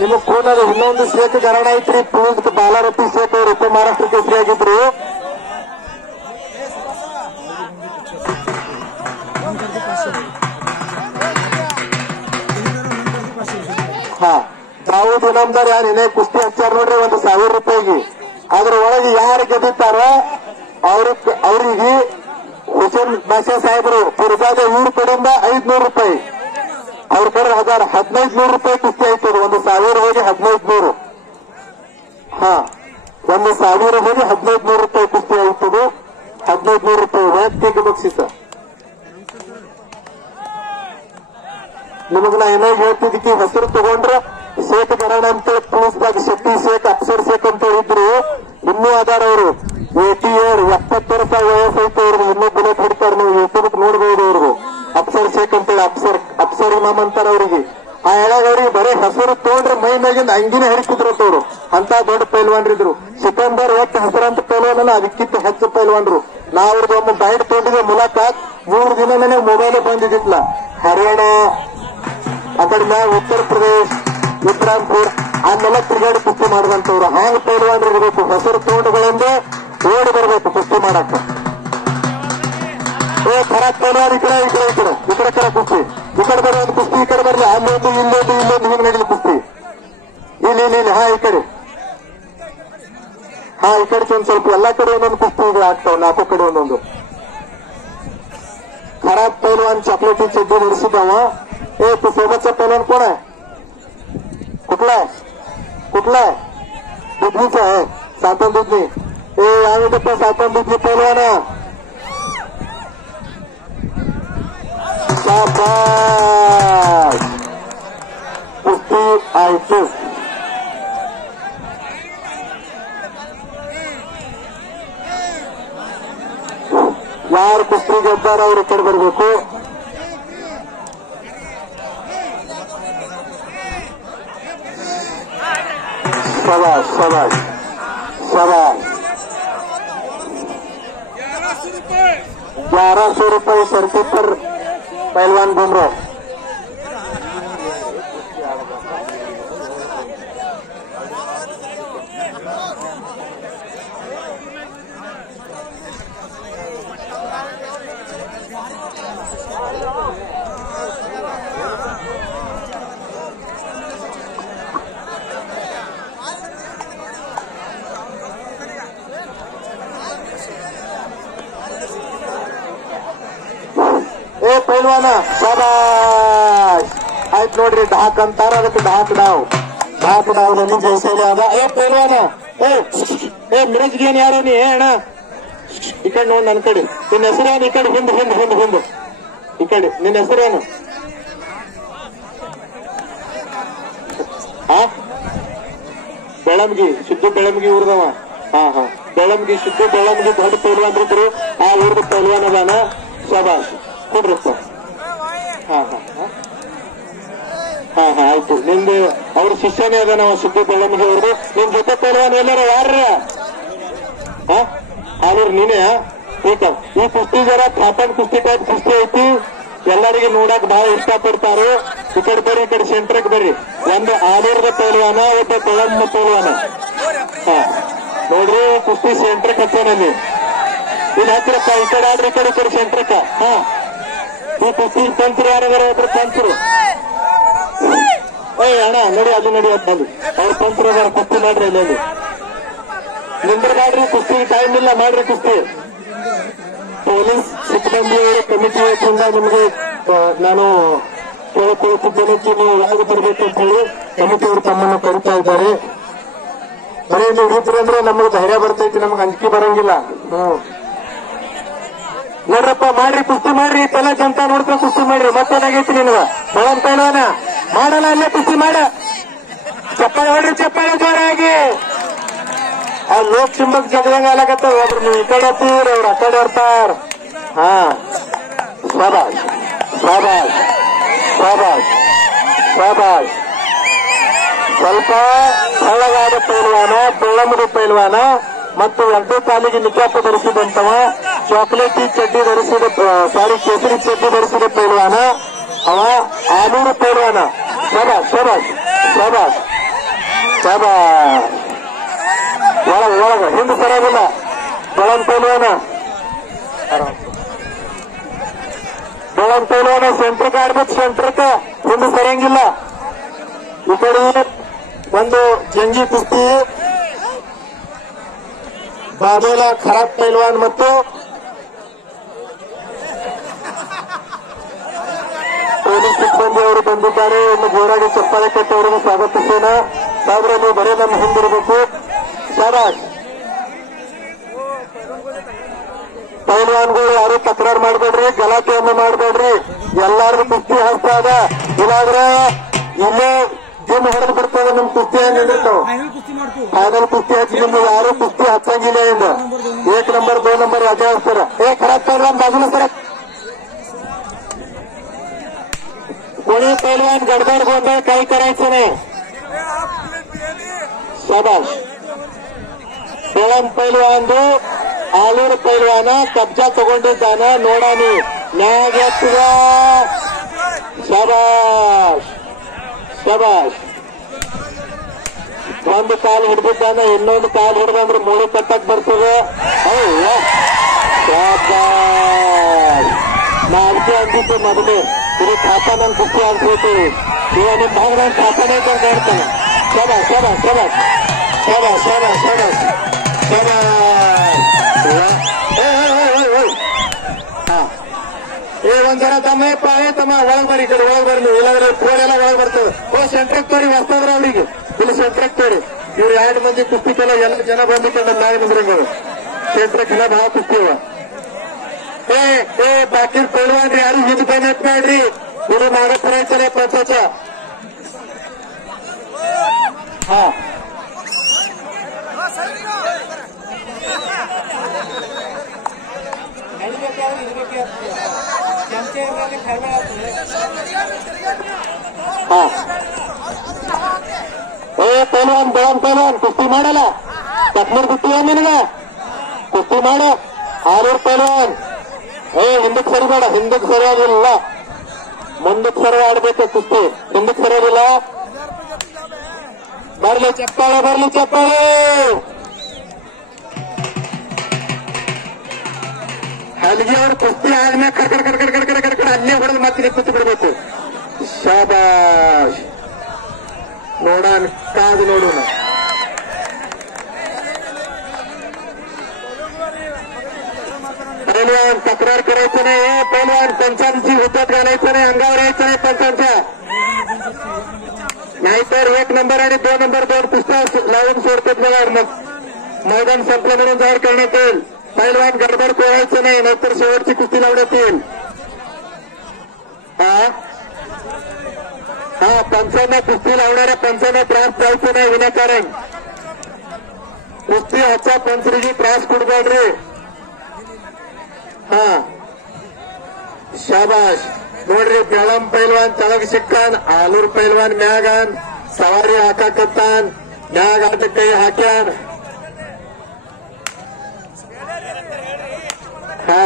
ನಿಮಗೆ ಕೂನದ ಇನ್ನೊಂದು ಶೇಖ್ ಗರಣ ಐತ್ರಿ ಪೂಜ್ ಬಾಲಾರತಿ ಶೇಖ್ ಅವರು ಉಪ ಮಹಾರಾಷ್ಟ್ರ ಕೇಸರಿ ಆಗಿದ್ರು. ಹಾ ದಾವೂದ್ ಇನಾಮ್ದಾರ್ ಯಾರು ಏನೇ ಕುಸ್ತಿ ಹಚ್ಚಾರ ನೋಡ್ರಿ 1000 ರೂಪಾಯಿಗೆ. ಅದ್ರ ಒಳಗೆ ಯಾರು ಗೆದ್ದಿತ್ತಾರ ಅವ್ರಿಗೆ ಹುಸೇನ್ ಬಾಷಾ ಸಾಹೇಬರು ಪುರ್ಜಾದ ಇವ್ರ ಕಡೆಯಿಂದ 500 ರೂಪಾಯಿ ಅವ್ರ ಕಡೆ 1500 ರೂಪಾಯಿ ಕುಸ್ತಿ ಆಯ್ತದ. 1000 ಹೋಗಿ 1500 ಹಾ 1000 ಹೋಗಿ 1500 ರೂಪಾಯಿ ಕುಸ್ತಿ ಆಯ್ತದ. 1500 ರೂಪಾಯಿ ವೈಯಕ್ತಿಕ ಬಕ್ಷಿಸ. ನಿಮಗ್ ನಾ ಏನೋ ಹೇಳ್ತಿದ್ದಕ್ಕೆ ಹೆಸರು ತಗೊಂಡ್ರೆ ಶೇಖ್ ಗರಣ ಅಂತೇಳಿ ಪೊಲೀಸ್ದಾಗ ಶಕ್ತಿ ಶೇಖ್ ಅಫ್ಸರ್ ಶೇಖ್ ಅಂತ ಇದ್ರು ಇನ್ನೂ ಅದಾರ ಅವರು 70 ವರ್ಷ ವಯಸ್ಸೈತೆ ಅವ್ರಿಗೆ ಇನ್ನೂ ಬುಲೆಟ್ ಹೊಡಿತಾರ. ನೀವು ಯೂಟ್ಯೂಬ್ ನೋಡ್ಬೋದು ಅವ್ರಿಗೆ ಅಫ್ಸರ್ ಶೇಖ್ ಅಂತೇಳಿ ಅಫ್ಸರ್ ನಾಮ್ ಅಂತಾರ ಅವ್ರಿಗೆ. ಆ ಎಳೆಗ ಅವ್ರಿಗೆ ಬರೀ ಹೆಸರು ತಗೊಂಡ್ರೆ ಮೈ ಮ್ಯಾಗಿಂದ ಅಂಗಿನೇ ಹಿಡಿತಿದ್ರು ಅವರು ಅಂತ ದೊಡ್ಡ ಪೈಲ್ವಾನ್ರಿದ್ರು. ಸಿಕಂದರ್ 2-3 ದಿನ ನನಗೆ ಮೊಬೈಲ್ ಬಂದಿದ್ದಿಲ್ಲ. ಹರಿಯಾಣ ಆ ಕಡೆ ಉತ್ತರ ಪ್ರದೇಶ್, ಉತ್ತರಾಂಪುರ್ ಅಲ್ಲೆಲ್ಲ ತಿರುಗಾಡಿ ಕುಸ್ತಿ ಮಾಡಿದಂತವ್ರು. ಹಾಂಗ್ ಪೈಲ್ವಾನ್ ಇರಬೇಕು, ಹೆಸರು ತೋಟಗಳಿಂದ ಓಡಿ ಬರಬೇಕು ಕುಸ್ತಿ ಮಾಡಕ್ಕೆ. ಖರಾಬ್ ಪೈಲ್ವಾನ್ ಈ ಕಡೆ ಕರ ಕುಸ್ತಿ, ಈ ಕಡೆ ಬರೋ ಒಂದು ಕುಸ್ತಿ, ಈ ಕಡೆ ಬರಲಿ, ಅಲ್ಲೊಂದು ಇಲ್ಲೊಂದು ಹಿಂಗೆ ನಡೀಲಿ ಕುಸ್ತಿ. ಇಲ್ಲಿ ಹಾ ಈ ಕಡೆ ಒಂದ್ ಸ್ವಲ್ಪ ಎಲ್ಲಾ ಕಡೆ ಒಂದೊಂದು ಕುಸ್ತಿ ಆಗ್ತಾವ, 4 ಕಡೆ ಒಂದೊಂದು. ಖರಾಬ್ ಪೈಲ್ವಾನ್ ಚಾಕ್ಲೇಟಿ ಚಡ್ಡಿ ನಡೆಸಿದವ. तू सोबतचा पैलवान कोण आहे? कुठला दुधनीचा आहे? सातन दुधनी. आम्ही टप्पा सातन दुधनी पैलवान. शाबाश. कुस्ती आयತು. ಯಾರು ಕುಸ್ತಿ ಗೆದ್ದಾರ ಅವರು ಕಡೆ ಬರಬೇಕು. शाबाश शाबाश शाबाश. 1100 रुपये सर्किट पर पहलवान घूम रहे. ಪೈಲ್ವಾನ ಶಾಬಾಷ್. ಆಯ್ತು ನೋಡ್ರಿ, ಢಾಕ್ ಅಂತಾರ, ಅದಕ್ಕೆ ಢಾಕ್ ಡಾವ್ ನಮಗೆ ಜೈಸೇಲಿ ಅದ. ಪೈಲ್ವಾನ ಮಿರಜ್ಗೇನ್ ಯಾರೋ ನೀ ಅಣ್ಣ ಈ ಕಡೆ ನೋಡ್, ನನ್ನ ಕಡೆ. ನಿನ್ನ ಹೆಸರೇನು? ಈ ಕಡೆ ಹಿಂದ್ ಈ ಕಡೆ. ನಿನ್ನ ಹೆಸರೇನು? ಬೆಳಮ್ಗಿ, ಶುದ್ಧ ಬೆಳಮ್ಗಿ ಊರ್ದವ. ಹಾ ಬೆಳಮ್ಗಿ, ಶುದ್ಧ ಬೆಳಮ್ಗಿ ದೊಡ್ಡ ಪೈಲ್ವಾನ್ ಇದ್ರು. ಆ ಊರ್ದ ಪೈಲ್ವಾನ್ ಅದಾನ. ಶಾಬಾಷ್ ಕೊಡ್ರಪ್ಪ. ಹಾ ಆಯ್ತು. ನಿಮ್ದು ಅವ್ರ ಶಿಷ್ಯನೇ ಅದ ನಾವು ಶುದ್ಧ ಬೆಳಮಿಗೆ ಅವ್ರದ್ದು. ನಿಮ್ ಜೊತೆ ಪೈಲ್ವಾನ್ ಎಲ್ಲಾರ ಯಾರ? ಅವ್ರು ನೀನೇ? ಈಗ ಈ ಕುಸ್ತಿ ಜರ ಥಾಪನ್ ಕುಸ್ತಿ ಟೈಪ್ ಕುಸ್ತಿ ಐತಿ. ಎಲ್ಲರಿಗೆ ನೋಡಕ್ ಬಹಳ ಇಷ್ಟಪಡ್ತಾರೆ. ಈ ಕಡೆ ಬರ್ರಿ, ಈ ಕಡೆ ಸೆಂಟ್ರಕ್ ಬರ್ರಿ. ಒಂದು ಆಲೂರ್ದ ಪೈಲ್ವಾನ, ಒಬ್ಬ ಬೆಳಮ್ಮ ಪೈಲ್ವಾನ. ನೋಡ್ರಿ, ಕುಸ್ತಿ ಸೆಂಟ್ರಕ್ ಹಚ್ಚನಲ್ಲಿ. ಇಲ್ಲಿ ಹತ್ತಿರಪ್ಪ, ಈ ಕಡೆ ಆಡ್ರಿ, ಈ ಕಡೆ ಸೆಂಟ್ರಕ್ಕ. ಈ ಕುಸ್ತಿ ಪಂಚರು ಯಾರಾಗಾರ ಒಬ್ರು ಪಂಚರು. ಅಣ್ಣ ನೋಡಿ, ಅದು ನಡಿ ಅಲ್ಲಿ ಅವ್ರ ಪಂಚರು ಅದಾರ. ಕುಸ್ತಿ ಮಾಡ್ರಿ, ಅಲ್ಲಿ ನಿಂದ್ರ ಮಾಡ್ರಿ. ಕುಸ್ತಿಗೆ ಟೈಮ್ ಇಲ್ಲ, ಮಾಡ್ರಿ ಕುಸ್ತಿ. ಪೊಲೀಸ್ ಸಿಬ್ಬಂದಿಯವರು ಕಮಿಟಿ ವತಿಯಿಂದ ನಿಮಗೆ ನಾನು ಕೇಳಿಕೊಳ್ಳುತ್ತಿದ್ದೇನೆ, ನೀವು ಯಾವಾಗ ಬರಬೇಕು ಅಂತ ಹೇಳಿ ಕಮಿಟಿಯವರು ತಮ್ಮನ್ನು ಕರೀತಾ ಇದ್ದಾರೆ. ಬರೀ ನೀವು ಹಿಡಿದ್ರಿ ಅಂದ್ರೆ ನಮಗೆ ಧೈರ್ಯ ಬರ್ತೈತಿ, ನಮ್ಗೆ ಅಂಜಿಕೆ ಬರಂಗಿಲ್ಲ. ನೋಡ್ರಪ್ಪ, ಮಾಡ್ರಿ ಕುಸ್ತಿ ಮಾಡ್ರಿ. ತಲೆ ಜನತಾ ನೋಡ್ತಾ ಕುಸ್ತಿ ಮಾಡ್ರಿ. ಮತ್ತೇನಾಗೈತಿ ನಿನ್ಗ? ಬೆಳಂ ಪೈಲ್ವಾನ ಮಾಡಲ್ಲ, ಅಲ್ಲೇ ಕುಸ್ತಿ ಮಾಡ. ಚಪ್ಪಾಳೆ ಹೊಡ್ರಿ, ಚಪ್ಪಾಳೆ ಜೋರಾಗಿ. ಆ ಲೋಕ್ ಚಿಂಬಕ್ ಜಗದಂಗ ಆಗತ್ತದ. ಒಬ್ರು ನೀವು ಈ ಕಡೆ ಹೋಗ್ತೀರಿ, ಅವ್ರು ಆ ಕಡೆ ಬರ್ತಾರ. ಶಾಬಾಷ್ ಶಾಬಾಷ್ ಶಾಬಾಷ್ ಶಾಬಾಷ್. ಸ್ವಲ್ಪ ಸಳ್ಳಗಾದ ಪೈಲ್ವಾನ, ಬೆಳ್ಳಮುಡಿ ಪೈಲ್ವಾನ ಮತ್ತು ಎರಡು ಕಾಲಿಗೆ ನಿಕಾಪ ಧರಿಸಿದಂತವ, ಚಾಕ್ಲೇಟಿ ಚಡ್ಡಿ ಧರಿಸಿದ, ಕೇಸರಿ ಚಡ್ಡಿ ಧರಿಸಿದ ಪೈಲ್ವಾನ ಅವ ಆಲೂರು ಪೈಲ್ವಾನ. ಶಾಬಾಷ್ ಶಾಬಾಷ್ ಶಾಬಾಷ್ ಶಾಬಾಷ್. ಒಳಗ ಹಿಂದೆ ಸರಿಯಾಗಿಲ್ಲ. ಬೆಳಂ ಪೈಲ್ವಾನ ಸೆಂಟ್ರಕ್ ಆಡ್ಬೇಕು. ಸೆಂಟ್ರಕ್ ಹಿಂದೆ ಸರಿಯಂಗಿಲ್ಲ. ಈ ಕಡೆ ಒಂದು ಜಂಗಿ ಕುಸ್ತಿ ಬಾದೋಲಾ ಖರಾಬ್ ಪೈಲ್ವಾನ್ ಮತ್ತು ಪೊಲೀಸ್ ಸಿಬ್ಬಂದಿ ಅವರು ಬಂದಿದ್ದಾರೆ. ಇನ್ನು ಜೋರಾಗಿ ಚಪ್ಪಾಳೆ ಕಟ್ಟಿ ಅವರಿಗೆ ಸ್ವಾಗತಿಸೋಣ. ಸಾಬ್ರ, ನೀವು ಬರೀ ನಮ್ಮ ಹಿಂದಿರಬೇಕು. ಶಾಬಾಷ್. ಪೈಲ್ವಾನ್ಗಳು ಯಾರು ತಕರಾರು ಮಾಡಬೇಡ್ರಿ, ಗಲಾಟೆಯನ್ನು ಮಾಡಬೇಡ್ರಿ. ಎಲ್ಲಾರ್ಗು ಕುಸ್ತಿ ಹಸ್ತಾ ಅದ. ಇಲ್ಲಾದ್ರೆ ಇಲ್ಲೇ ಜಿಮ್ ಹೊಡೆದು ಬಿಡ್ತದೆ. ನಮ್ ಕುಸ್ತಿ ಹೆಂಗಿರ್ತಾವ, ಫೈನಲ್ ಕುಸ್ತಿ ಹಚ್ಚಿ ನಿಮ್ಗೆ ಯಾರು ಕುಸ್ತಿ ಹಚ್ಚಂಗಿಲ್ಲ. ಇಂದ 1 ನಂಬರ್ 2 ನಂಬರ್ ಅದೇ ಹಚ್ತಾರ. ಖರಾಬ್ ಪೈಲ್ವಾನ್ ಬಾಜುಲ ಸರ. कोणी पैलवान गडबड गोंधळ काही करायचं नाही. शाबाश. ಬೆಳಂ ಪೈಲ್ವಾನ್ದು ಆಲೂರು ಪೈಲ್ವಾನ ಕಬ್ಜಾ ತಗೊಂಡಿದ್ದಾನ. ನೋಡಾನಿ ಮ್ಯಾಗ ಎತ್ತುವ ಶಬಾಷ್ ಶಬಾಷ್. ಒಂದು ಕಾಲು ಹಿಡಿದಿದ್ದಾನ, ಇನ್ನೊಂದು ಕಾಲು ಹಿಡಿದಂದ್ರೆ ಮೂಳೆ ಕಟ್ಟಕ್ ಬರ್ತದೆ. ನಾ ಅದಕ್ಕೆ ಅಂದಿದ್ದು ಮೊದಲು ಇದು ಪಾಪ ನನ್ ಖುಷಿ ಅನ್ಸ್ಬೇಕು. ಇವ ನಿಮ್ ಭಾಗ ನನ್ ಪಾಪನೇ ಅಂತ ಹೇಳ್ತಾನೆ. ಶಬಾಷ್ ಶಬಾಷ್ ಶಬಾಷ್ ಶಬಾಷ್ ಶಬಾಷ್ ಶಬಾಷ್ ಶಬಾಷ್. ಒಂದ್ಸಲ ತಮ್ಮಪ್ಪ ತಮ್ಮ ಒಳಗ್ ಬರಿ, ಈ ಕಡೆ ಒಳಗ್ ಬರ್ಲಿ, ಇಲ್ಲಾಂದ್ರೆ ಫೋನ್ ಎಲ್ಲ ಒಳಗ್ ಬರ್ತದೆ. ಸೆಂಟ್ರಕ್ ತೋರಿ ಹೊಸ್ತದ್ರ ಅವ್ರಿಗೆ, ಇಲ್ಲಿ ಸೆಂಟ್ರಕ್ ತೋರಿ. ಇವ್ರು 2 ಮಂದಿ ಕುಸ್ತಿಕೆಲ್ಲ ಎಲ್ಲ ಜನ ಬಂದಿಕೊಂಡ ನಾಯಿ ಮುಂದ್ರಂಗಳು ಸೆಂಟ್ರಕ್ ಇಲ್ಲ ಭಾಳ ಕುಸ್ತಿವ. ಬಾಕಿ ಕೊಡುವನ್ರಿ, ಯಾರು ಹಿಂದ್ ಬಂದ್ ಮಾಡ್ರಿ. ಇದು ನಾಗಪುರ ಐತಲ್ಲ ಪಂಚಾಯತ. ಹಾ ಪೈಲ್ವಾನ್ ಬೆಳನ್ ಪೈಲ್ವಾನ್ ಕುಸ್ತಿ ಮಾಡಲ್ಲ. ಕಶ್ಮೀರ್ ಬಿಟ್ಟಿಯ ನಿನಗ ಕುಸ್ತಿ ಮಾಡ. ಆರೂರ್ ಪೈಲ್ವಾನ್ ಹಿಂದಕ್ಕೆ ಸರಿಬೇಡ, ಹಿಂದಕ್ಕೆ ಸರಿಯಾಗಿಲ್ಲ, ಮುಂದಕ್ಕೆ ಸರಿ ಆಡ್ಬೇಕು ಕುಸ್ತಿ, ಹಿಂದಕ್ಕೆ ಸರಿಯಾಗಿಲ್ಲ. ಬರ್ಲಿ ಚಪ್ಪಾಳೆ, ಬರ್ಲಿ ಚಪ್ಪಾಳೆ. ಅಲ್ಲಿಗೆ ಅವ್ರು ಕುಸ್ತಿ ಆದ್ಮೇಲೆ ಕರ್ಕಡ್ ಕರ್ಕಡ್ ಕರ್ಕಡ್ ಕರ್ಕಡ್ ಅಲ್ಲೇ ಹೊಡೆದು ಮತ್ತೆ ಕುಸ್ತಿ ಬಿಡ್ಬೇಕು. ಶಾಬಾಷ್. ನೋಡೋಣ, ಕಾದು ನೋಡೋಣ. पैलवान तक्रार करायचं नाही. पैलवान पंचांची हुद्दत घालायचं नाही, अंगावर यायचं नाही पंचांच्या. नाहीतर 1 नंबर आणि 2 नंबर 2 पुस्तक लावून सोडतात बघा. मग मैदान संपलं म्हणून जाहीर करण्यात येईल. पैलवान गडबड करायचं नाही, नाहीतर शेवटची कुस्ती लावण्यात येईल. हा पंचांना कुस्ती लावणाऱ्या पंचांना त्रास द्यायचं नाही विनाकारण. कुस्ती ह्याचा पंचरीची त्रास कुडबाड्री. ಹಾ ಶಾಬಾಷ್. ನೋಡ್ರಿ, ಬೆಳಂ ಪೈಲ್ವಾನ್ ತಳಗ್ ಸಿಕ್ಕಾನ್, ಆಲೂರ್ ಪೈಲ್ವಾನ್ ಮ್ಯಾಗಾನ್ ಸವಾರಿ ಹಾಕಾಕತ್ತಾನ್, ಮ್ಯಾಗ ಆಟ ಕೈ ಹಾಕ್ಯಾನ್. ಹಾ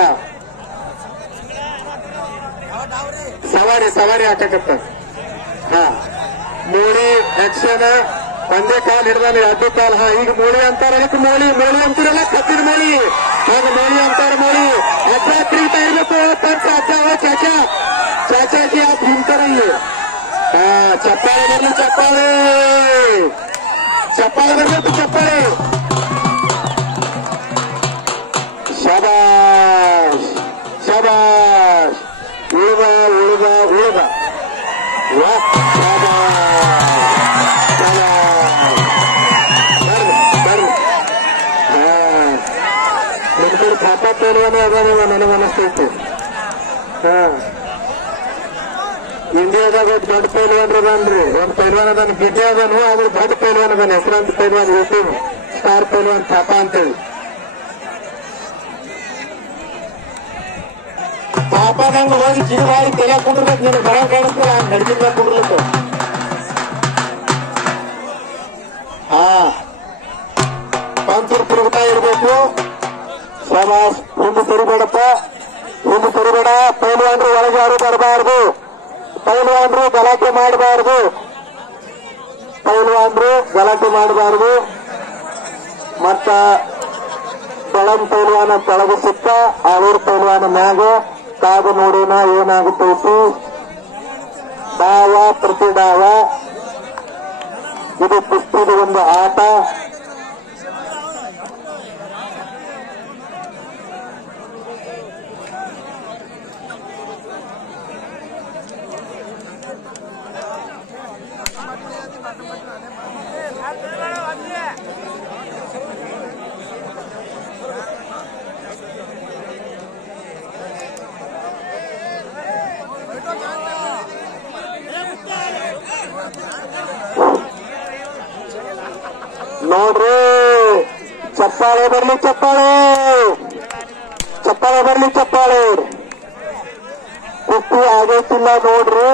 ಸವಾರಿ ಸವಾರಿ ಹಾಕಾಕತ್ತಾನ್. ಹಾ ಮೂಳಿ ಆಕ್ಷನ್. ಒಂದೇ ಕಾಲ್ ಹಿಡ್ದಾನೆ, 2 ಕಾಲ್. ಹಾ ಈಗ ಮೂಳಿ ಅಂತಾರ, ಅದಕ್ಕೆ ಮೂಳಿ ಮೂಳಿ ಅಂತಿರಲ್ಲ, ಕತ್ತಿನ ಮೂಳಿ. ಹಾಗ ಮೂಳಿ ಅಂತಾರ. ಮೂಳಿ ಅಜ್ಜ ತಿರುಗ್ತಾ ಇರ್ಬೇಕು. ಪಂಚ ಅಜ್ಜ ಚಾಚಾ ಚಾಚಾಜಿ आप घूमते रहिए. ಹಾ ಚಪ್ಪಾಳೆ ಬರಲಿ, ಚಪ್ಪಾಳೆ ಚಪ್ಪಾಳೆ ಬರಬೇಕು, ಚಪ್ಪಾಳೆ. ಶಬಾಷ್ ಶಬಾಷ್. ಉಳುವ ಉಳುವ ಉಳುವ. ಖಾತಾ ಪೈಲ್ವಾನೇ ಅದಾವ ನನಗನ್ನಿಸ್ತೈತಿ. ಹಾ ಇಂಡಿಯಾದಾಗ ಒಬ್ಬ ದೊಡ್ಡ ಪೈಲ್ವಾನ್ ಅದಾನ್ರಿ, ಒಂದ್ ಪೈಲ್ವಾನ್ ಅದಾನ, ಗಿಡ್ಡೆ ಅದಾನು, ಆದ್ರೆ ದೊಡ್ಡ ಪೈಲ್ವಾನ್ ಅದಾನ, ಹೆಸರಾಂತ ಪೈಲ್ವಾನ್ ಹೇಳ್ತೀವಿ, ಸ್ಟಾರ್ ಪೈಲ್ವಾನ್ ಥಾಪಾ ಅಂತೇಳಿ. ಥಾಪಾದಂಗ ಹೋಗಿ ಜಿಗಿದಾರಿ ತೆಗಿಯಾಕ ಕುಂಡ್ರಬೇಕು. ನೀನು ಬರ ಕಾಣಿಸ್ತಿಲ್ಲ, ನಡಿಮಿಂದ ಕುಂಡ್ರಲಿಕ್ಕೆ. ಹಾ ಪಂಚರು ತಿರುಗ್ತಾ ಇರ್ಬೇಕು. ಶಬಾಷ್. ಮುಂದೆ ಸರಿಬೇಡಪ್ಪ, ಮುಂದೆ ಸರಿಬೇಡ. ಪೈಲ್ವಾನ್ರು ಒಳಗೆ ಯಾರು ಬರಬಾರ್ದು, ಪೈಲ್ವಾನ್ರು ಗಲಾಟೆ ಮಾಡಬಾರ್ದು, ಪೈಲ್ವಾನ್ರು ಗಲಾಟೆ ಮಾಡಬಾರ್ದು. ಮತ್ತ ಬೆಳಂ ಪೈಲ್ವಾನ ತೆಳಗು ಸಿಕ್ಕ, ಆಳೂರು ಪೈಲ್ವಾನ ಮ್ಯಾಗ. ಕಾದು ನೋಡೋಣ ಏನಾಗುತ್ತೈತಿ. ಡಾವ ಪ್ರತಿ ಡಾವ. ಇದು ಕುಸ್ತಿದ ಒಂದು ಆಟ. ನೋಡ್ರಿ, ಚಪ್ಪಾಳೆ ಬರ್ಲಿ, ಚಪ್ಪಾಳೆ ಚಪ್ಪಾಳೆ ಬರ್ಲಿ, ಚಪ್ಪಾಳೆ. ಕುಸ್ತಿ ಆಗೈತಿಲ್ಲ ನೋಡ್ರಿ.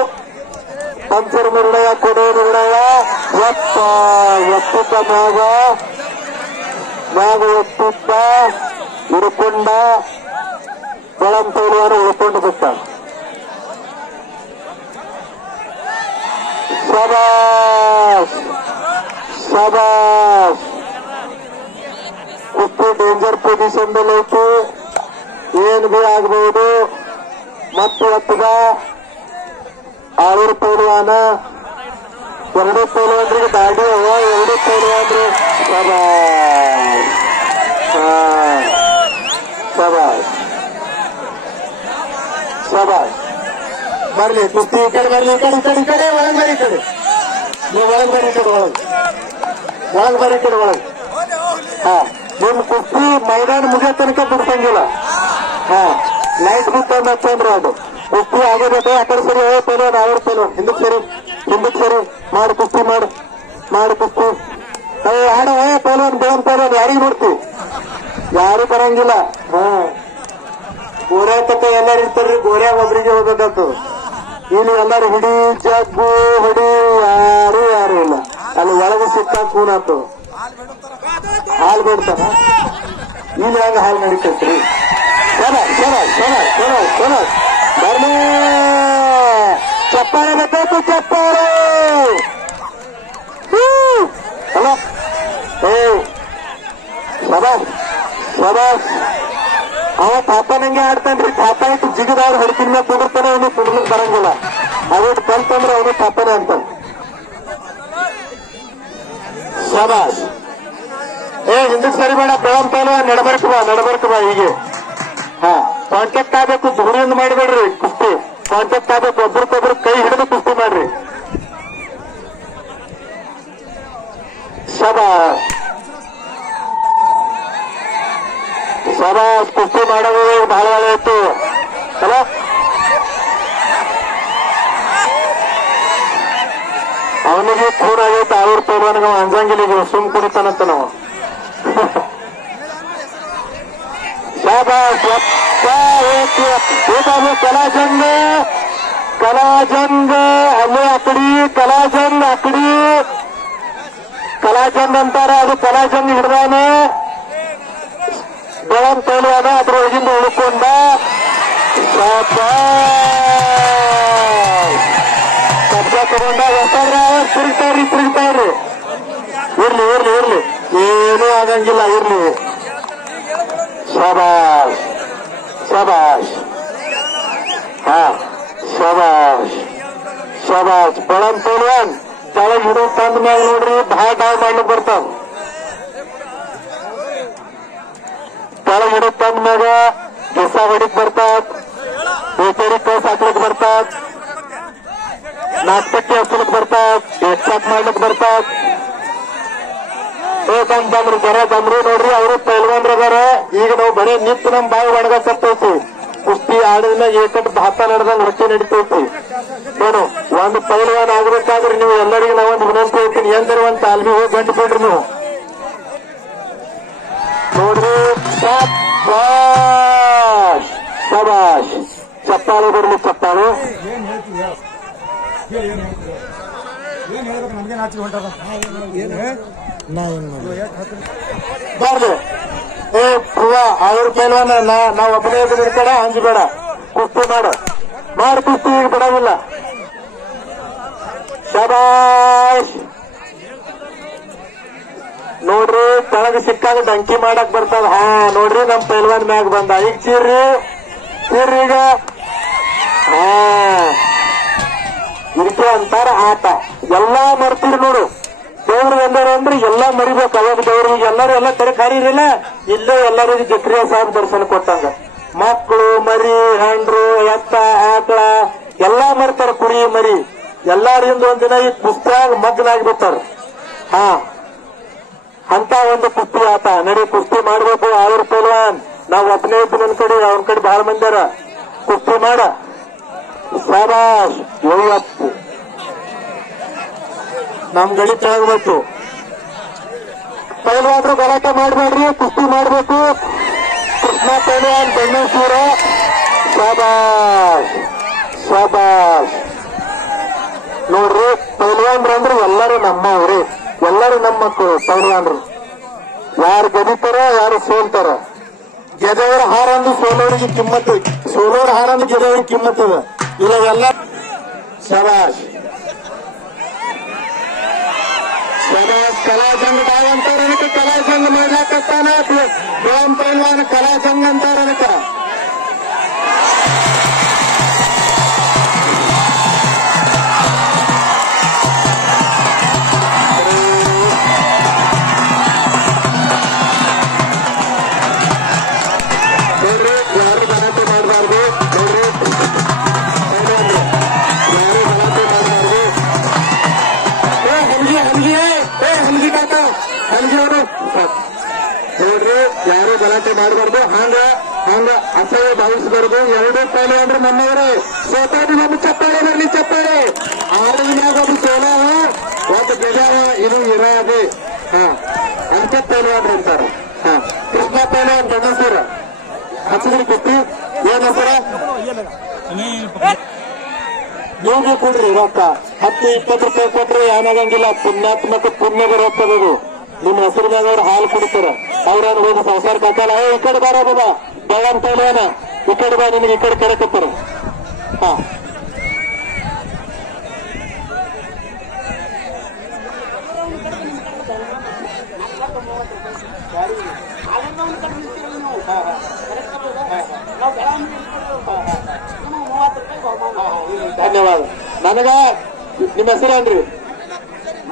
ಪಂಚರ್ ನಿರ್ಣಯ, ಕೊಡೋ ನಿರ್ಣಯ. ಎತ್ತಿದ್ದ ಮ್ಯಾಗ ಮ್ಯಾಗ ಎತ್ತಿದ್ದ ಹಿಡ್ಕೊಂಡ. ಬೆಳಂ ಪೈಲ್ವಾನ ಉಳ್ಕೊಂಡು ಬಿಟ್ಟ. ಶಬಾಷ್ ಶಬಾಷ್. ಕುಸ್ತಿ ಡೇಂಜರ್ ಪೊಸಿಷನ್ ದಲ್ಲಿ ಐತಿ, ಏನ್ ಬಿ ಆಗಬಹುದು. ಮತ್ತು ಹತ್ತದ ಆಳೂರು ಪೈಲ್ವಾನ, ಎರಡು ಪೈಲ್ವಾನ್ರಿಗೆ ದಾಡಿ ಅವ, ಎರಡು ಪೈಲ್ವಾನ್ರು. ಶಬಾಷ್ ಶಬಾಷ್ ಶಬಾಷ್. ಬರ್ಲಿ ಕುಸ್ತಿ ಈ ಕಡೆ ಬರ್ಲಿ, ಈ ಕಡೆ ಈ ಕಡೆ ಈ ಕಡೆ ಒಳಗ್ ಬರೀ, ಈ ಕಡೆ ನೀವು ಒಳಗ್ ಬರೀ, ಈ ಕಡೆ ಒಳಗ್ ಬರೀ, ಈ ಕಡೆ ಒಳಗ್. ಹಾ, ನಿಮ್ ಕುಸ್ತಿ ಮೈದಾನ ಮುಗಿಯೋ ತನಕ ಬಿಡ್ಸಂಗಿಲ್ಲ. ಹಾ, ಲೈಟ್ ಬಿಟ್ಟು ಹಚ್ಚಂದ್ರೆ ಅದು ಕುಸ್ತಿ ಆಗಬೇಕು. ಆ ಕಡೆ ಸರಿ, ಹೋ ಪೈಲ್ವಾನ್, ಅವ್ರ ಪೈಲ್ವಾನ್ ಹಿಂದಕ್ ಸರಿ, ಹಿಂದಕ್ ಸರಿ. ಮಾಡು ಕುಸ್ತಿ, ಮಾಡು ಮಾಡು ಕುಸ್ತಿ. ಆಡ ಪೈಲ್ವಾನ್, ಬೆಳಂ ಪೈಲ್ವಾನ್. ಯಾರಿಗೆ ನೋಡ್ತೀವಿ? ಯಾರು ಬರಂಗಿಲ್ಲ. ಹಾ, ಗೋರ್ಯಾ ತಕ್ಕ ಎಲ್ಲಾರು ಇರ್ತಾರ್ರಿ, ಗೋರ್ಯಾ ಒಬ್ರಿಗೆ ಹೋಗ್ಬೇಕಾಗ್ತದ. ಇಲ್ಲಿ ಎಲ್ಲಾರು ಹಿಡಿ ಜಗ್ಗು ಹೊಡಿ, ಯಾರು ಇಲ್ಲ. ಅಲ್ಲಿ ಒಳಗೆ ಸಿಕ್ಕ ಕೂನಾತು ಹಾಲು ಬಿಡ್ತಾನ. ಇಲ್ಲಿ ಹೆಂಗ ಹಾಲು ನಡೀತೈತ್ರಿ? ಬರ್ಲಿ, ಚಪ್ಪಾಳೆ ಬೇಕು, ಚಪ್ಪಾಳೆ. ಅಲ್ಲ ಶಬಾಷ್ ಶಬಾಷ್. ಅವ ಪಾಪ ನಂಗೆ ಆಡ್ತಾನ್ರಿ. ಪಾಪ ಇಟ್ಟು ಜಿಗದವ್ರು ಹೊಡ್ತಿನ ಮೇಲೆ ಕುಡಿರ್ತಾನೆ, ಅವನು ಕುಡಿಲಿಕ್ಕೆ ಬರಂಗಿಲ್ಲ. ಅವಿಟ್ಟು ಕಲ್ತಂದ್ರೆ ಅವನು ಪಾಪನೇ ಅಂತಾನೆ. ಶಬಾಷ್. ಹಿಂದಕ್ಕೆ ಸರಿ ಬೇಡ, ಬೆಳಂ ಪೈಲ್ವಾನ್ ನಡಬರ್ಕ ಬಾ ಹೀಗೆ. ಹಾ, ಕಾಂಟ್ಯಾಕ್ಟ್ ಆಗ್ಬೇಕು, ಧೂರಿಯಿಂದ ಮಾಡಿಬೇಡ್ರಿ ಕುಸ್ತಿ. ಕಾಂಟ್ಯಾಕ್ಟ್ ಆಗ್ಬೇಕು, ಒಬ್ರಿಗೊಬ್ರು ಕೈ ಹಿಡಿದು ಕುಸ್ತಿ ಮಾಡ್ರಿ. ಶಬಾಷ್ ಶಬಾಷ್. ಕುಸ್ತಿ ಮಾಡೋದು ಬಹಳ ಒಳ್ಳೆ ಇತ್ತು ಅಲ್ಲ. ಅವನಿಗೆ ಖೂನ್ ಆಗೈತೆ, ಆಳೂರು ಪೈಲ್ವಾನ್ಗೆ ಅಂಜಂಗಿಲಿಗೆ ಸುಮ್ ಕುಡಿತಾನಂತ ನಾವು. शाबाश कलाजंग कलाजंग अल्ले अकड़ी कलाजंग अकड़ी कलाजंग अंतारे ಅದು ಕಲಾಜಂಗ್ ಹಿಡಿದಾನೆ ಬೆಳಂ ಪೈಲ್ವಾನ ಅದರೊಳಗಿಂದ ಉಳ್ಕೊಂಡ ಕಬ್ಜ ತಗೊಂಡ ಹೊಸಾದ್ರೆ ತಿರುಗ್ತಾರ್ರಿ ಇರ್ಲಿ ಇರ್ಲಿ ಇರ್ಲಿ ಏನೂ ಆಗಂಗಿಲ್ಲ ಇರ್ಲಿ शाबाश शाबाश हा शाबाश शाबाश ಬೆಳಂ ಪೈಲ್ವಾನ್ ಕೆಳಗೆ ಹಿಡಿದು ತಂದ ಮ್ಯಾಗ ನೋಡ್ರಿ ಭಾಳ ಡಾವ್ ಮಾಡ್ಲಿಕ್ಕೆ ಬರ್ತಾವ ಕೆಳಗೆ ಹಿಡಿದು ತಂದ ಮ್ಯಾಗ ಗೆಸ ಹೊಡಿಕ್ ಬರ್ತಾವ ಬೇಟೇರಿ ಕಸ್ ಹಾಕ್ಲಿಕ್ಕೆ ಬರ್ತಾವ ನಾಟಕಕ್ಕೆ ಹಚ್ಚಲಿಕ್ಕೆ ಬರ್ತಾವ ಎಕ್ಸಾಕ್ ಮಾಡ್ಲಿಕ್ಕೆ ಬರ್ತಾವ ಬೇಕಂತಂದ್ರು ಜರ ಬಂದ್ರು ನೋಡ್ರಿ ಅವರು ಪೈಲ್ವಾನ್ರದಾರ ಈಗ ನಾವು ಬರೀ ನಿಂತು ನಮ್ ಬಾಯಿ ಒಣಗತ್ತೈತಿ ಕುಸ್ತಿ ಆಡಿದ್ಮೇಲೆ ಏಕಟ್ಟು ಭಾತ ನಡೆದಂಗ್ ಹೊಟ್ಟೆ ನಡೀತೈತಿ ಏನು ಒಂದು ಪೈಲ್ವಾನ್ ಆಗ್ಬೇಕಾದ್ರೆ ನೀವು ಎಲ್ಲರಿಗೂ ನಾವೊಂದು ವಿನಂತಿ ಹೇಳ್ತೀನಿ ಎಂದ್ರೆ ಒಂದ್ ತಾಲ್ಮಿ ಹೋಗಿ ಗಂಟು ಬಿಡ್ರಿ ನೀವು ನೋಡ್ರಿ ಶಬಾಷ್ ಶಬಾಷ್ ಚಪ್ಪಾಳೆ ಬರ್ಲಿ ಚಪ್ಪಾಳೆ ಬರ್ಲಿ ಅವ್ರ ಪೈಲ್ವಾನ ನಾವ್ ಒಬ್ಬನೇ ಇರ್ಬೇಡ ಅಂಜಬೇಡ ಕುಸ್ತಿ ಮಾಡು ಕುಸ್ತಿ ಈಗ ಬಿಡೋದಿಲ್ಲ ಶಬಾಷ್ ನೋಡ್ರಿ ತೆಳಗ ಸಿಕ್ಕಾಗ ಡಂಕಿ ಮಾಡಕ್ ಬರ್ತದ ಹಾ ನೋಡ್ರಿ ನಮ್ ಪೈಲ್ವಾನ್ ಮ್ಯಾಗ ಬಂದ ಈಗ ಚೀರ್ರಿ ಈಗ ಹಾ ಇದಕ್ಕೆ ಅಂತಾರ ಆಟ ಎಲ್ಲಾ ಮರ್ತೀರಿ ನೋಡು ದೇವ್ರು ಎಂದಾರ ಅಂದ್ರೆ ಎಲ್ಲಾ ಮರಿಬೇಕು ಅವಾಗ ದೇವ್ರಿಗೆ ಎಲ್ಲರೂ ಎಲ್ಲ ಕಡೆ ಕರೀರಿಲ್ಲ ಇಲ್ಲೇ ಎಲ್ಲರಿಗೂ ಜಕ್ರಿಯ ಸಾಹೇಬ್ ದರ್ಶನ ಕೊಟ್ಟಂಗ ಮಕ್ಕಳು ಮರಿ ಹೆಂಡ್ರು ಎತ್ತ ಆಕಳ ಎಲ್ಲಾ ಮರ್ತಾರ ಕುರಿ ಮರಿ ಎಲ್ಲಾರಿಂದ ಒಂದಿನ ಈ ಕುಸ್ತಿಯಾಗ ಮಗ್ನಾಗ್ಬಿಡ್ತಾರ ಹಾ ಅಂತ ಒಂದು ಕುಸ್ತಿ ಆಟ ನಡಿ ಕುಸ್ತಿ ಮಾಡ್ಬೇಕು ಅವ್ರ ಪೈಲ್ವಾನ್ ನಾವ್ ಒಬ್ಬನೇ ಇದ್ದು ನನ್ ಕಡೆ ಅವನ ಕಡೆ ಬಹಳ ಮಂದಿರ ಕುಸ್ತಿ ಮಾಡ ಶಾಬಾಷ್ ಇವತ್ತು ನಮ್ ಗಡಿ ತೆಳಗಬೇಕು ಪೈಲ್ವಾನ್ರು ಗಲಾಟೆ ಮಾಡ್ಬೇಡ್ರಿ ಕುಸ್ತಿ ಮಾಡ್ಬೇಕು ಕೃಷ್ಣ ಪೈಲ್ವಾನ್ ಬೆಣ್ಣೂರ ಶಾಬಾಷ್ ಶಾಬಾಷ್ ನೋಡ್ರಿ ಪೈಲ್ವಾನ್ರು ಅಂದ್ರೆ ಎಲ್ಲರೂ ನಮ್ಮವ್ರಿ ಎಲ್ಲರೂ ನಮ್ಮ ಮಕ್ಕಳು ಪೈಲ್ವಾನ್ರು ಯಾರು ಗೆದಿತಾರ ಯಾರು ಸೋಲ್ತಾರ ಗೆದವರ ಹಾರಂದು ಸೋಲೋರಿಗೆ ಕಿಮ್ಮತ್ತು सोलर हारानं गेल्यावर किंमत ಇವೆಲ್ಲ ಶಬಾಷ್ ಶಬಾಷ್ ಕಲಾಸಂಘ ಅಂತಾರ ಅದಕ್ಕೆ ಕಲಾಸಂಘ ಮಾಡ್ಲಾಕತ್ತಾನ ಗೋಮ್ ಪೈಲ್ವಾನ ಕಲಾಸಂಘ ಅಂತಾರ ಅದಕ್ಕೆ ನೋಡ್ರಿ ಯಾರು ಗಲಾಟೆ ಮಾಡಬಾರ್ದು ಹಂಗ ಅಸಹ್ಯ ಭಾವಿಸಬಾರ್ದು ಎರಡೂ ಪೈಲು ಅಂದ್ರೆ ನಮ್ಮವರೇ ಸೋತಾಡಿ ನಮ್ಮ ಚಪ್ಪಾಳೆ ಬರಲಿ ಚಪ್ಪಾಳೆ ಆಡಿನಾಗ ಒಂದು ಸೋಲಾವ ಒಂದು ಗೆಜಾವ ಇದು ಇರಾದೆ ಅದಕ್ಕೆ ಪೈಲವಾನ್ರಿ ಅಂತಾರ ಕೃಷ್ಣ ಪೈಲವಾನ್ ಗಂಡಸೂರ ಹಸಿರು ಕೊಟ್ಟು ಏನ್ ಹೆಸರ ನೀವು ಕೊಡ್ರಿ ರೊಕ್ಕ 10-20 ರೂಪಾಯಿ ಕೊಟ್ರೆ ಏನಾಗಂಗಿಲ್ಲ ಪುಣ್ಯಾತ್ಮಕ ಪುಣ್ಯ ಬರುತ್ತದು ನಿಮ್ಮ ಹೆಸರಿನಾಗ ಅವ್ರು ಹಾಲು ಕುಡಿತಾರ ಅವ್ರೇನು ಹೋಗಿ ಸಂಸಾರ ಕಾಕಲ್ಲ ಈ ಕಡೆ ಬಾರ ಬಾಬಾ ಬೆಳಗಾಂ ಪೈಲವಾನ ಈ ಕಡೆ ಬಾ ನಿನಗೆ ಈ ಕಡೆ ಕರೆಕತ್ತಾರ ಧನ್ಯವಾದ ನನಗ ನಿಮ್ಮ ಹೆಸರೇನ್ರಿ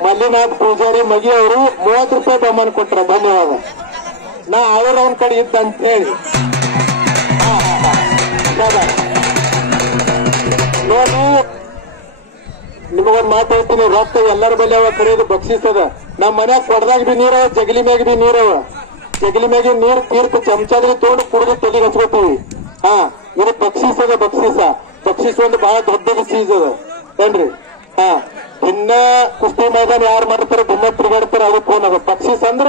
ಮಲ್ಲಿನಾಥ್ ಪೂಜಾರಿ ಮಗಿ ಅವರು 30 ರೂಪಾಯಿ ಬಹುಮಾನ ಕೊಟ್ರ ಧನ್ಯವಾದ ನಾ ಅವ್ರ ಅವನ ಕಡೆ ಇದ್ದ ಅಂತ ಹೇಳಿ ನೋಡಿ ನಿಮಗೊಂದು ಮಾತು ಹೇಳ್ತೀನಿ ರೊಕ್ಕ ಎಲ್ಲರ ಬಳಿ ಅವ ಕರೆಯೋದು ಬಕ್ಷಿಸದ ನಮ್ಮ ಮನ್ಯಾಗ ಕೊಡದಾಗ ಬಿ ನೀರವ ಜಗಲಿ ಮ್ಯಾಗ ಬಿ ನೀರವ ಜಗಲಿ ಮ್ಯಾಗ ನೀರ್ ತೀರ್ಥ ಚಮಚಾದ್ರಿ ತೋಡು ಕುಡಿದು ತೆಲಿಗೆ ಹಚ್ಕೋತೀವಿ ಇದು ಬಕ್ಷಿಸದ ಬಕ್ಷಿಸ ಒಂದು ಬಹಳ ದೊಡ್ಡದು ಸೀಸ್ ಅದ ಏನ್ರಿ ಭಿನ್ನ ಕುಸ್ತಿ ಮೈದಾನ ಯಾರು ಮಾಡ್ತಾರ ಭಿನ್ನ ತಿರುಗಾಡ್ತಾರ ಅದು ಫೋನ್ ಅದ ಬಕ್ಷಿಸ್ ಅಂದ್ರ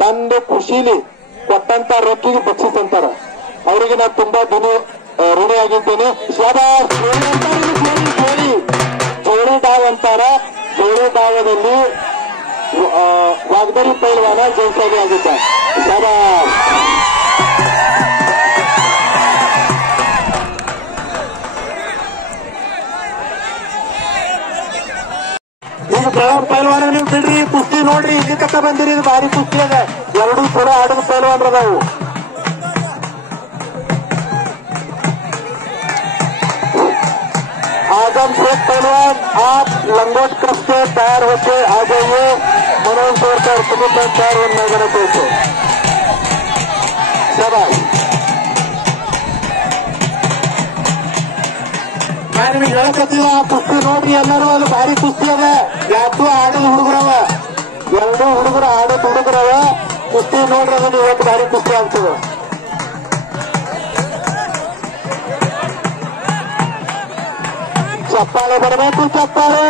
ತಂದು ಖುಷಿಲಿ ಕೊಟ್ಟಂತ ರೊಕ್ಕಿಗೆ ಬಕ್ಷಿಸ್ ಅಂತಾರ ಅವರಿಗೆ ನಾ ತುಂಬಾ ಋಣಿ ಆಗಿದ್ದೇನೆ ಜೋಳಿ ಡಾವ್ ಅಂತಾರ ಜೋಳಿ ಡಾವದಲ್ಲಿ ವಾಗ್ದರಿ ಪೈಲ್ವಾನ ಜಯಶಾಲಿ ಆಗಿದ್ದ ಶಾಬಾಷ್ ಈಗ ಬೆಳಗಾವಿ ಪೈಲ್ವಾನ ನೀವು ಬಿಡ್ರಿ ಕುಸ್ತಿ ನೋಡ್ರಿ ಇಲ್ಲಿ ತಕ್ಕ ಬಂದಿರಿ ಇದು ಭಾರಿ ಕುಸ್ತಿ ಅದ ಎರಡೂ ಕೂಡ ಆಡದ ಪೈಲ್ವಾನ್ರ ಅದಾವು आजम शेख पहलवान आप लंगोट कप से तैयार होकर आ जाइए मनोज सोरकर तुम्हें तैयार होना मैदान को शाबाश ನಾನು ನಿಮಗೆ ಹೇಳಕತ್ತೀವ ಕುಸ್ತಿ ನೋಡ್ರಿ ಎಲ್ಲರೂ ಅದು ಭಾರಿ ಕುಸ್ತಿ ಅದ ಯಾಕೂ ಆಡೋದು ಹುಡುಗರವ ಎರಡೂ ಹುಡುಗರು ಆಡೋದು ಹುಡುಗರವ ಕುಸ್ತಿ ನೋಡ್ರಿ ಅದು ಇವತ್ತು ಭಾರಿ ಕುಸ್ತಿ ಆಗ್ತದೆ ಚಪ್ಪಾಳೆ ಬರಬೇಕು ಚಪ್ಪಾಳೆ